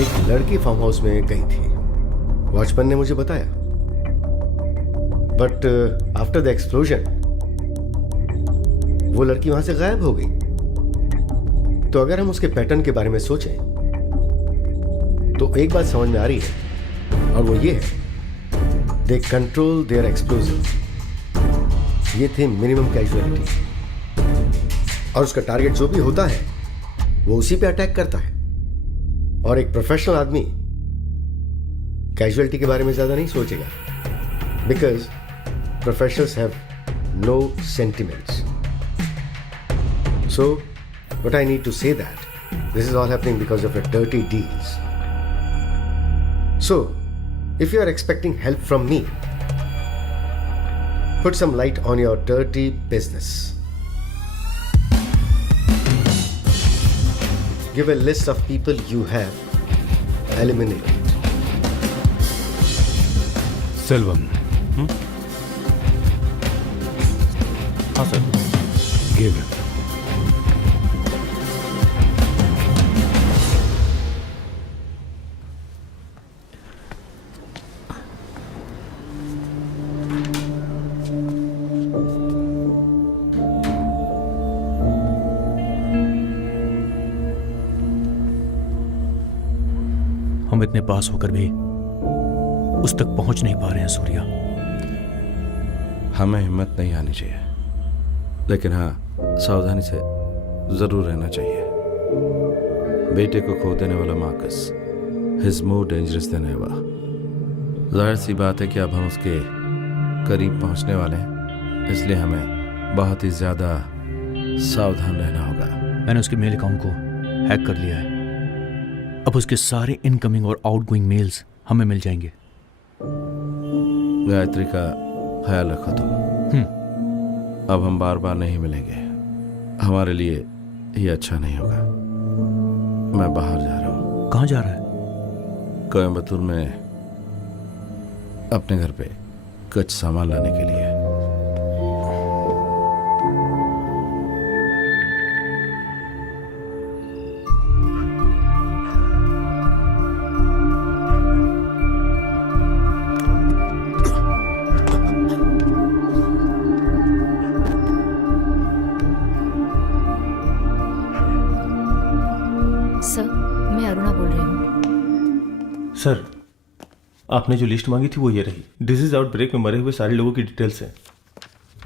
एक लड़की फार्म हाउस में गई थी, वॉचमैन ने मुझे बताया। बट आफ्टर द एक्सप्लोजन वो लड़की वहां से गायब हो गई। तो अगर हम उसके पैटर्न के बारे में सोचें तो एक बात समझ में आ रही है और वो ये है, दे कंट्रोल देयर एक्सप्लोजिव। ये थे मिनिमम कैजुअलिटी और उसका टारगेट जो भी होता है वो उसी पे अटैक करता है। और एक प्रोफेशनल आदमी कैजुअलिटी के बारे में ज्यादा नहीं सोचेगा, because professionals have no sentiments. So, what I need to say that this is all happening because of your dirty deeds. So, if you are expecting help from me, put some light on your dirty business. Give a list of people you have eliminated. Selvam. हाँ sir. Give him. हम इतने पास होकर भी उस तक पहुंच नहीं पा रहे हैं सूर्या। हमें हिम्मत नहीं आनी चाहिए, लेकिन हाँ सावधानी से जरूर रहना चाहिए। बेटे को खो देने वाला Marcus is more dangerous than ever. जाहिर सी बात है कि अब हम उसके करीब पहुंचने वाले हैं, इसलिए हमें बहुत ही ज्यादा सावधान रहना होगा। मैंने उसके मेल अकाउंट को हैक कर लिया है। अब उसके सारे इनकमिंग और आउटगोइंग मेल्स हमें मिल जाएंगे। गायत्री का ख्याल रखो तुम। अब हम बार बार नहीं मिलेंगे, हमारे लिए ये अच्छा नहीं होगा। मैं बाहर जा रहा हूँ। कहाँ जा रहा है? कोयम्बतूर में अपने घर पे कुछ सामान लाने के लिए। सर, मैं अरुणा बोल रही हूँ। सर, आपने जो लिस्ट मांगी थी वो ये रही। डिजीज आउटब्रेक में मरे हुए सारे लोगों की डिटेल्स हैं।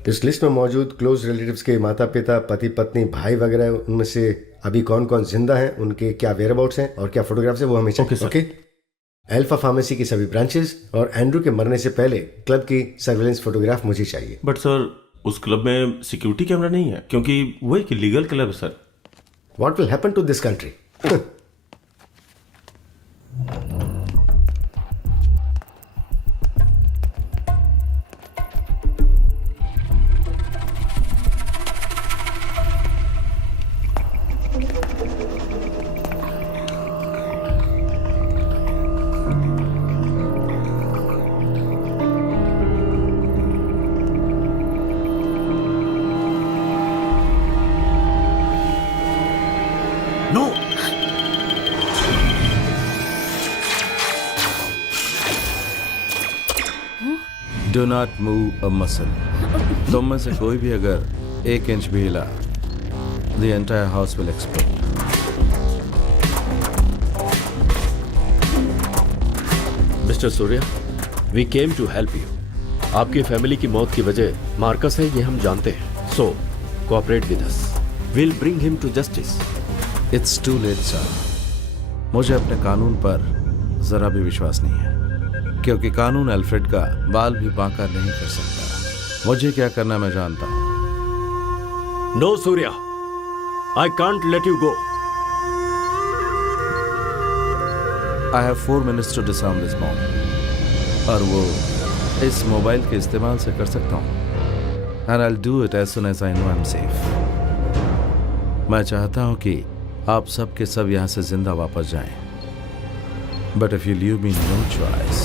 इस लिस्ट में मौजूद क्लोज रिलेटिव्स के माता पिता, पति पत्नी, भाई वगैरह, उनमें से अभी कौन कौन जिंदा हैं, उनके क्या वेयरअबाउट्स हैं और क्या फोटोग्राफ्स हैं, वो हमें चाहिए। ओके। अल्फा फार्मेसी की सभी ब्रांचेस और एंड्रू के मरने से पहले क्लब की सर्वेलेंस फोटोग्राफ मुझे चाहिए। बट सर, उस क्लब में सिक्योरिटी कैमरा नहीं है, क्योंकि वो एक इलीगल क्लब है sir. What will happen to this country? No. Do not move a muscle. तुम में से कोई भी अगर 1 इंच भी हिला, the entire house will explode. Mister Surya, we came to help you. आपकी फैमिली की मौत की वजह मार्कस है, ये हम जानते हैं। So cooperate with us, will bring him to justice. It's too late sir. मुझे अपने कानून पर जरा भी विश्वास नहीं है, क्योंकि कानून अल्फ्रेड का बाल भी बांका नहीं कर सकता। मुझे क्या करना मैं जानता हूं। No Surya, I can't let you go. I have 4 minutes to disarm this bomb, और वो इस मोबाइल के इस्तेमाल से कर सकता हूं। And I'll do it as soon as I know I'm safe. मैं चाहता हूं कि आप सब के सब यहां से जिंदा वापस जाएं, but if you leave me no choice.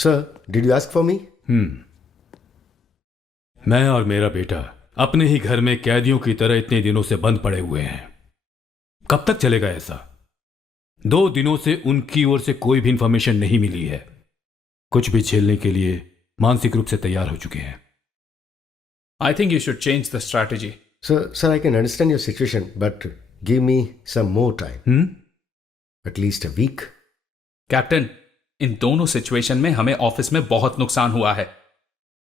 Sir, did you ask for me? मैं और मेरा बेटा अपने ही घर में कैदियों की तरह इतने दिनों से बंद पड़े हुए हैं। कब तक चलेगा ऐसा? 2 दिनों से उनकी ओर से कोई भी इंफॉर्मेशन नहीं मिली है। कुछ भी झेलने के लिए मानसिक रूप से तैयार हो चुके हैं। I think you should change the strategy. Sir, I can understand your situation, but give me some more time. At least a week. Captain, इन दोनों सिचुएशन में हमें ऑफिस में बहुत नुकसान हुआ है।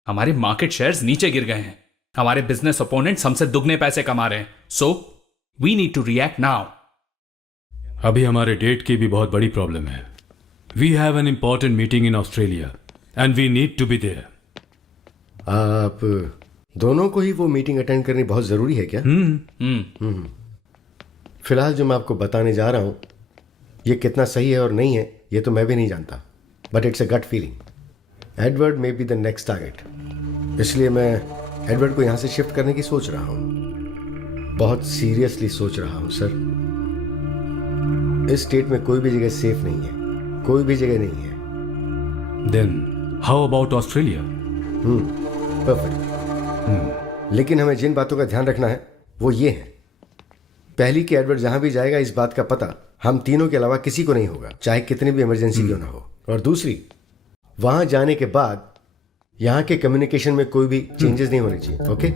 हमारे मार्केट शेयर्स नीचे गिर गए हैं। हमारे बिजनेस ओपोनेंट्स हमसे दुगने पैसे कमा रहे हैं। So we need to react now. अभी हमारे डेट की भी बहुत बड़ी प्रॉब्लम है। We have an important meeting in Australia and we need to be there. आप दोनों को ही वो मीटिंग अटेंड करनी बहुत जरूरी है क्या? फिलहाल जो मैं आपको बताने जा रहा हूं, ये कितना सही है और नहीं है ये तो मैं भी नहीं जानता, but it's a gut feeling. Edward maybe the next target, इसलिए मैं एडवर्ड को यहां से शिफ्ट करने की सोच रहा हूं। बहुत सीरियसली सोच रहा हूं सर। इस स्टेट में कोई भी जगह सेफ नहीं है, कोई भी जगह नहीं है। Then how about Australia? Perfect. लेकिन हमें जिन बातों का ध्यान रखना है वो ये है, पहली कि एडवर्ड जहां भी जाएगा इस बात का पता हम तीनों के अलावा किसी को नहीं होगा, चाहे कितनी भी इमरजेंसी क्यों ना हो। और दूसरी, वहां जाने के बाद यहां के कम्युनिकेशन में कोई भी चेंजेस नहीं होने चाहिए। ओके?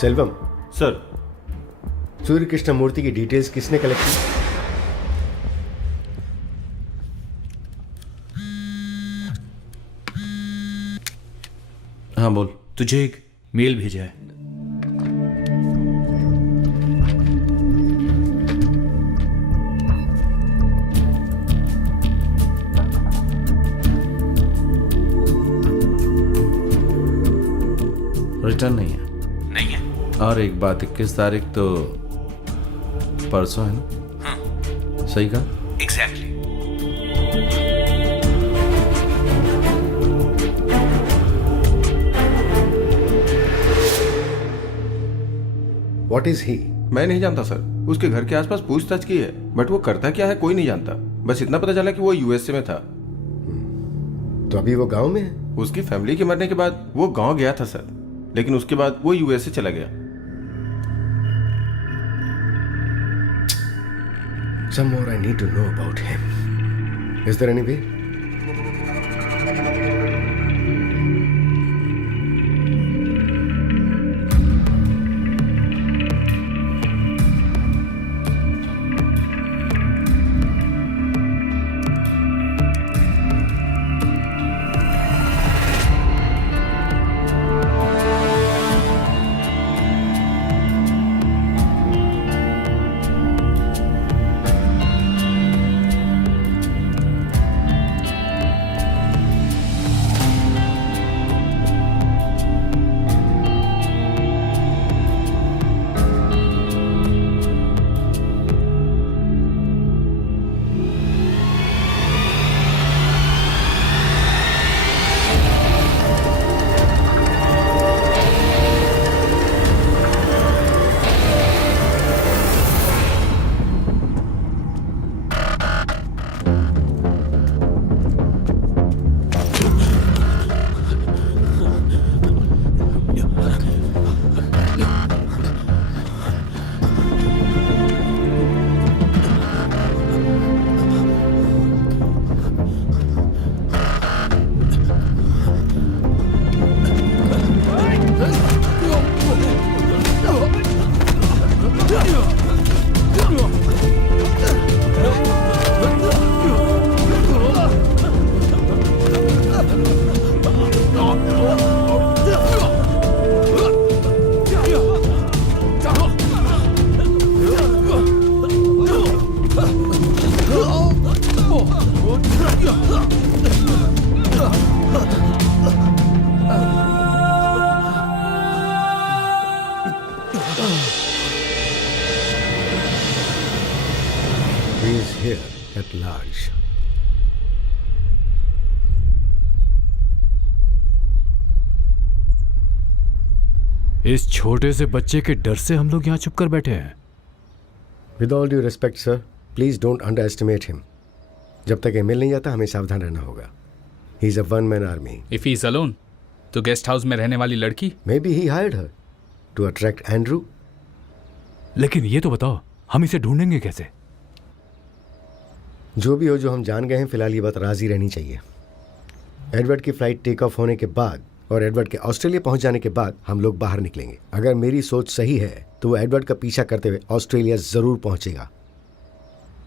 सेल्वम सर, सूर्य कृष्ण मूर्ति की डिटेल्स किसने कलेक्ट की? हाँ बोल। तुझे एक मेल भेजा है। रिटर्न नहीं है। नहीं है। और एक बात, 21 तारीख तो परसों है ना? सही कहा? एग्जैक्टली। What is he? मैं नहीं जानता सर। उसके घर के आसपास पूछताछ की है, बट वो करता क्या है कोई नहीं जानता। बस इतना पता चला कि वो यूएसए में था। तो अभी वो गांव में है? उसकी फैमिली के मरने के बाद वो गांव गया था सर, लेकिन उसके बाद वो यूएसए चला गया। Some more I need to know about him. Is there any way? He is here at large. इस छोटे से बच्चे के डर से हम लोग यहाँ चुप कर बैठे हैं। With all due respect sir, please don't under estimate him. जब तक ये मिल नहीं जाता हमें सावधान रहना होगा। He is a one man army. If he is alone, तो गेस्ट हाउस में रहने वाली लड़की? Maybe he hired her to attract Andrew. लेकिन ये तो बताओ, हम इसे ढूंढेंगे कैसे? जो भी हो, जो हम जान गए हैं, फिलहाल ये बात राजी रहनी चाहिए। एडवर्ड की फ्लाइट टेक ऑफ होने के बाद और एडवर्ड के ऑस्ट्रेलिया पहुंच जाने के बाद हम लोग बाहर निकलेंगे। अगर मेरी सोच सही है तो वो एडवर्ड का पीछा करते हुए ऑस्ट्रेलिया जरूर पहुंचेगा।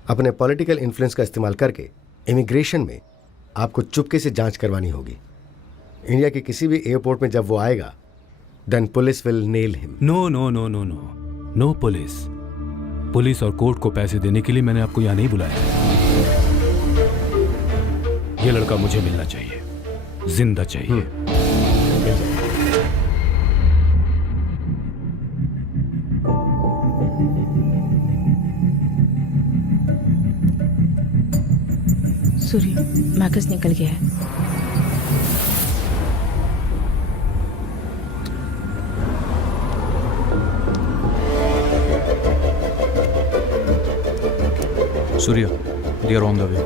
अपने पॉलिटिकल इन्फ्लुएंस का इस्तेमाल करके इमिग्रेशन में आपको चुपके से जांच करवानी होगी। इंडिया के किसी भी एयरपोर्ट में जब वो आएगा, then police will nail him. No no no no no no police. Police और कोर्ट को पैसे देने के लिए मैंने आपको यहाँ नहीं बुलाया। ये लड़का मुझे मिलना चाहिए, जिंदा चाहिए। सूर्य, मैकस निकल गया है। सूर्य, they are on the way.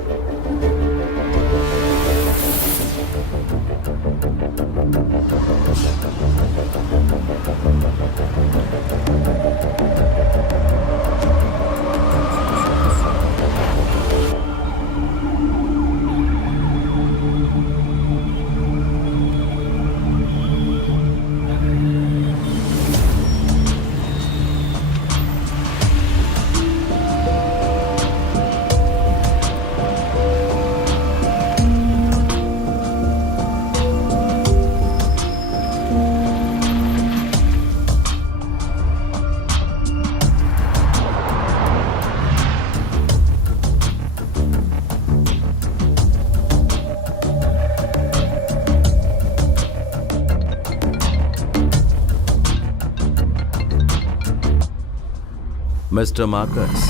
Mr. Marcus.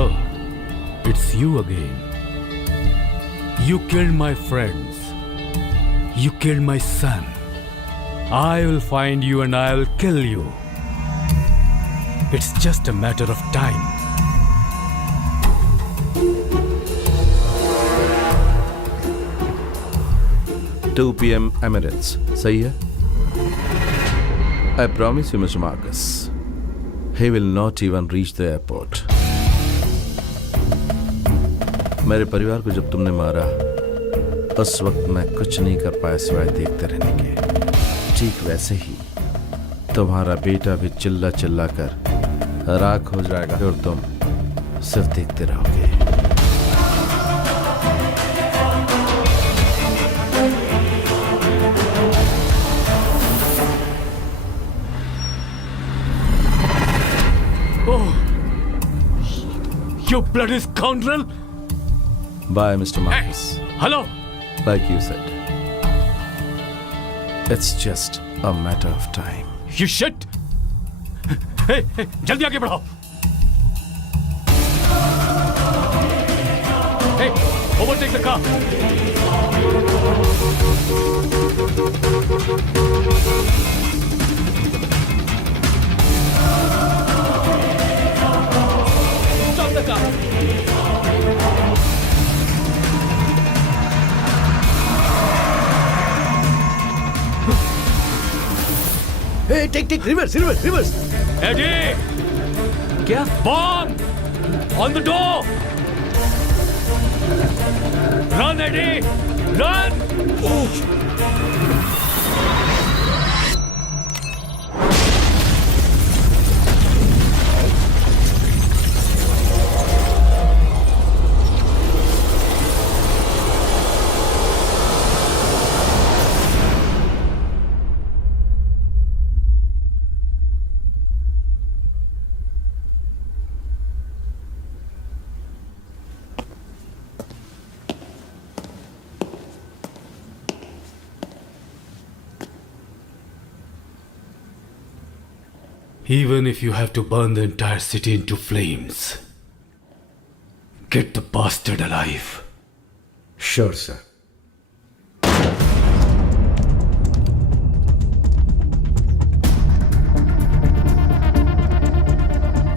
Oh, it's you again. You killed my friends. You killed my son. I will find you and I will kill you. It's just a matter of time. Two p.m. Emirates. सही है? I promise you, Mr. Marcus. He will not even reach the airport. मेरे परिवार को जब तुमने मारा, उस वक्त मैं कुछ नहीं कर पाया सिवाय देखते रहने के। ठीक वैसे ही तुम्हारा बेटा भी चिल्ला चिल्ला कर राख हो जाएगा और तुम सिर्फ देखते रहोगे। You bloody scoundrel! Bye, Mr. Marcus. Hello! Like you said, it's just a matter of time. You shit! Hey, hey, जल्दी आगे बढ़ाओ! Hey, overtake the car! Stop the car! Hey, take, reverse. Eddie! क्या? Bomb! On the door! Run, Eddie! Run! Even if you have to burn the entire city into flames, get the bastard alive. Sure, sir.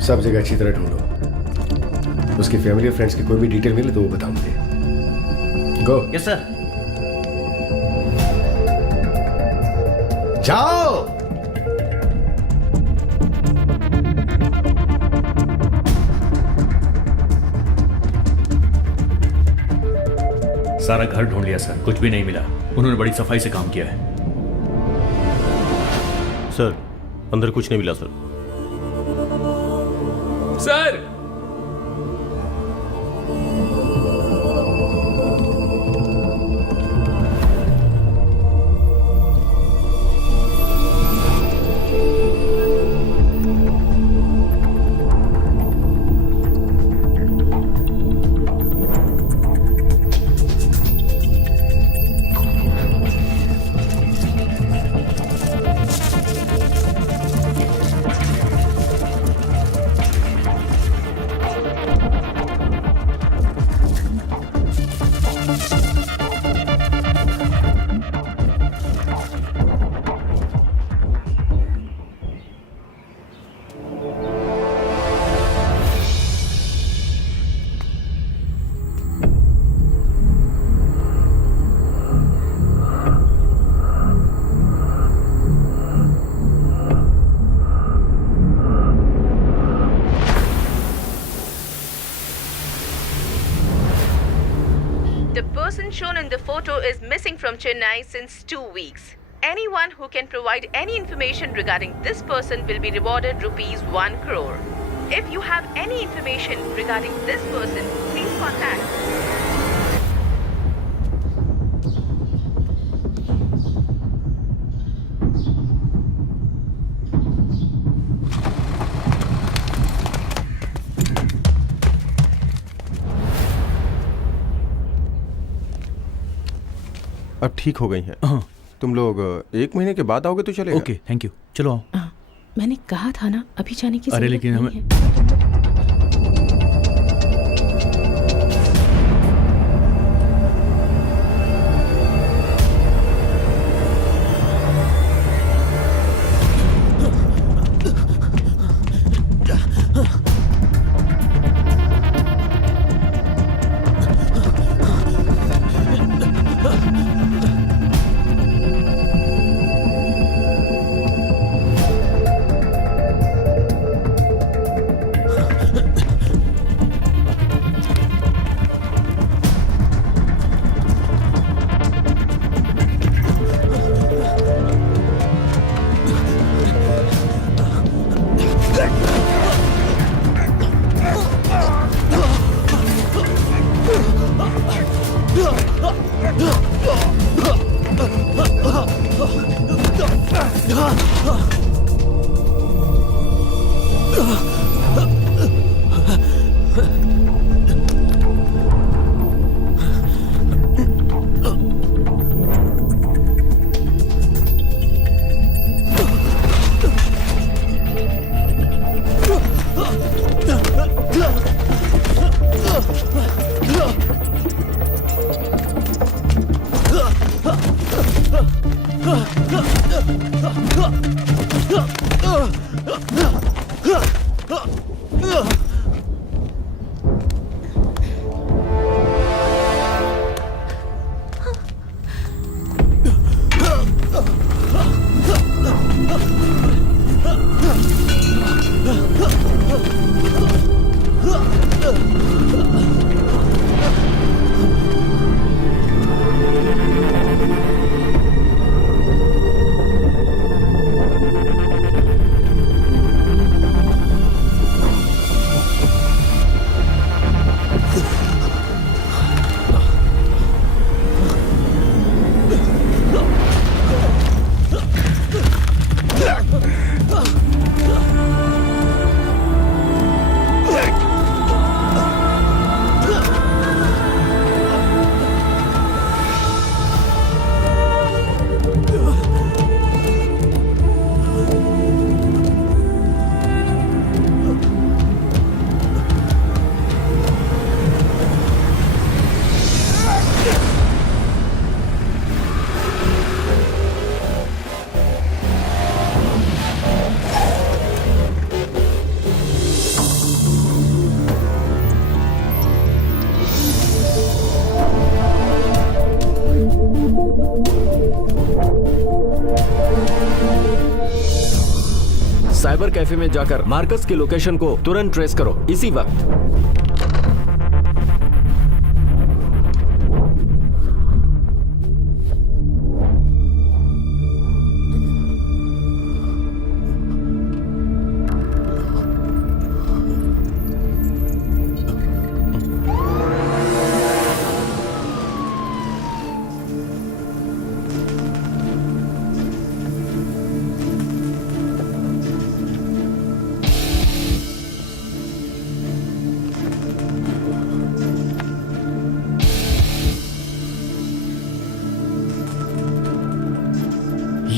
सब जगह अच्छी तरह ढूंढो। उसकी family और friends की कोई भी डिटेल मिले तो वो बताओ मुझे। गो। Yes sir. जाओ। सारा घर ढूंढ लिया सर, कुछ भी नहीं मिला। उन्होंने बड़ी सफाई से काम किया है। सर अंदर कुछ नहीं मिला sir. Sir The person shown in the photo is missing from Chennai since 2 weeks. Anyone who can provide any information regarding this person will be rewarded rupees 1 crore. If you have any information regarding this person, please contact. अब ठीक हो गई हैं। तुम लोग 1 महीने के बाद आओगे तो चलेगा। ओके थैंक यू, चलो आओ। मैंने कहा था ना अभी जाने की अरे जरूरत लेकिन नहीं हमें है। साइबर कैफे में जाकर मार्कस की लोकेशन को तुरंत ट्रेस करो, इसी वक्त।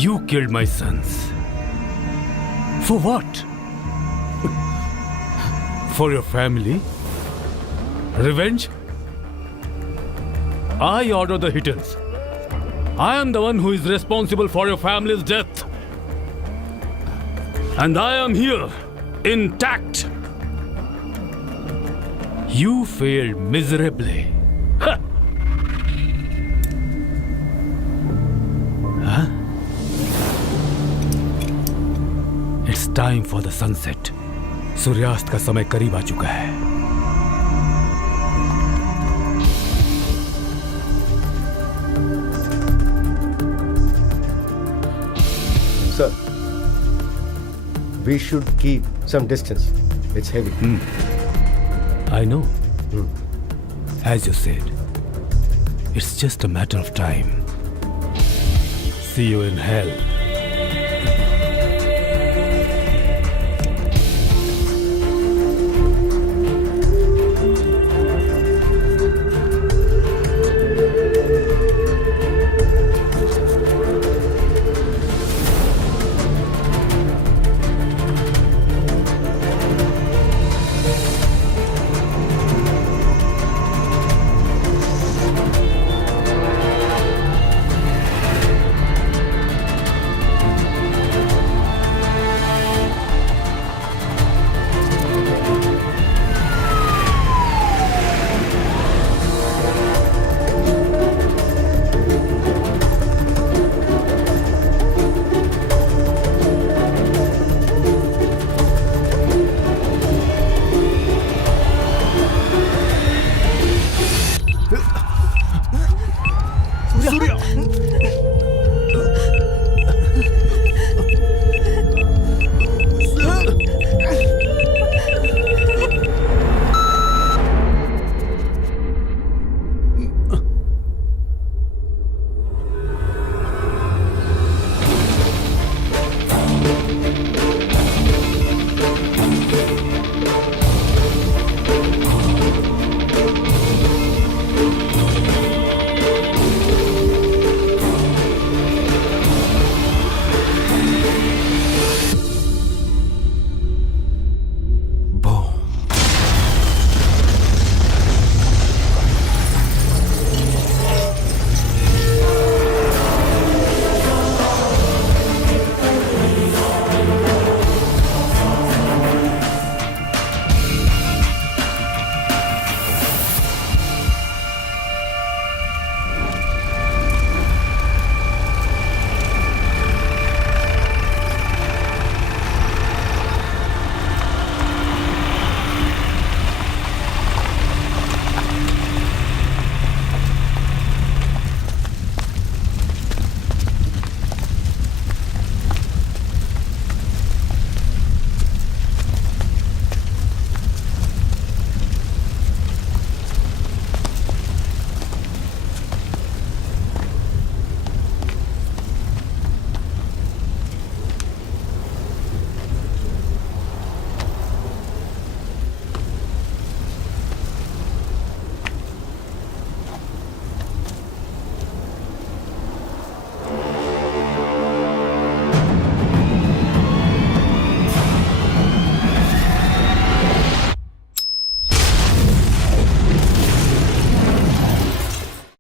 You killed my sons. For what? For your family? Revenge? I order the hitters. I am the one who is responsible for your family's death. And I am here, intact. You failed miserably. Huh? It's time for the sunset. सूर्यास्त का समय करीब आ चुका है. Sir, we should keep some distance. It's heavy. I know. As you said, it's just a matter of time. See you in hell.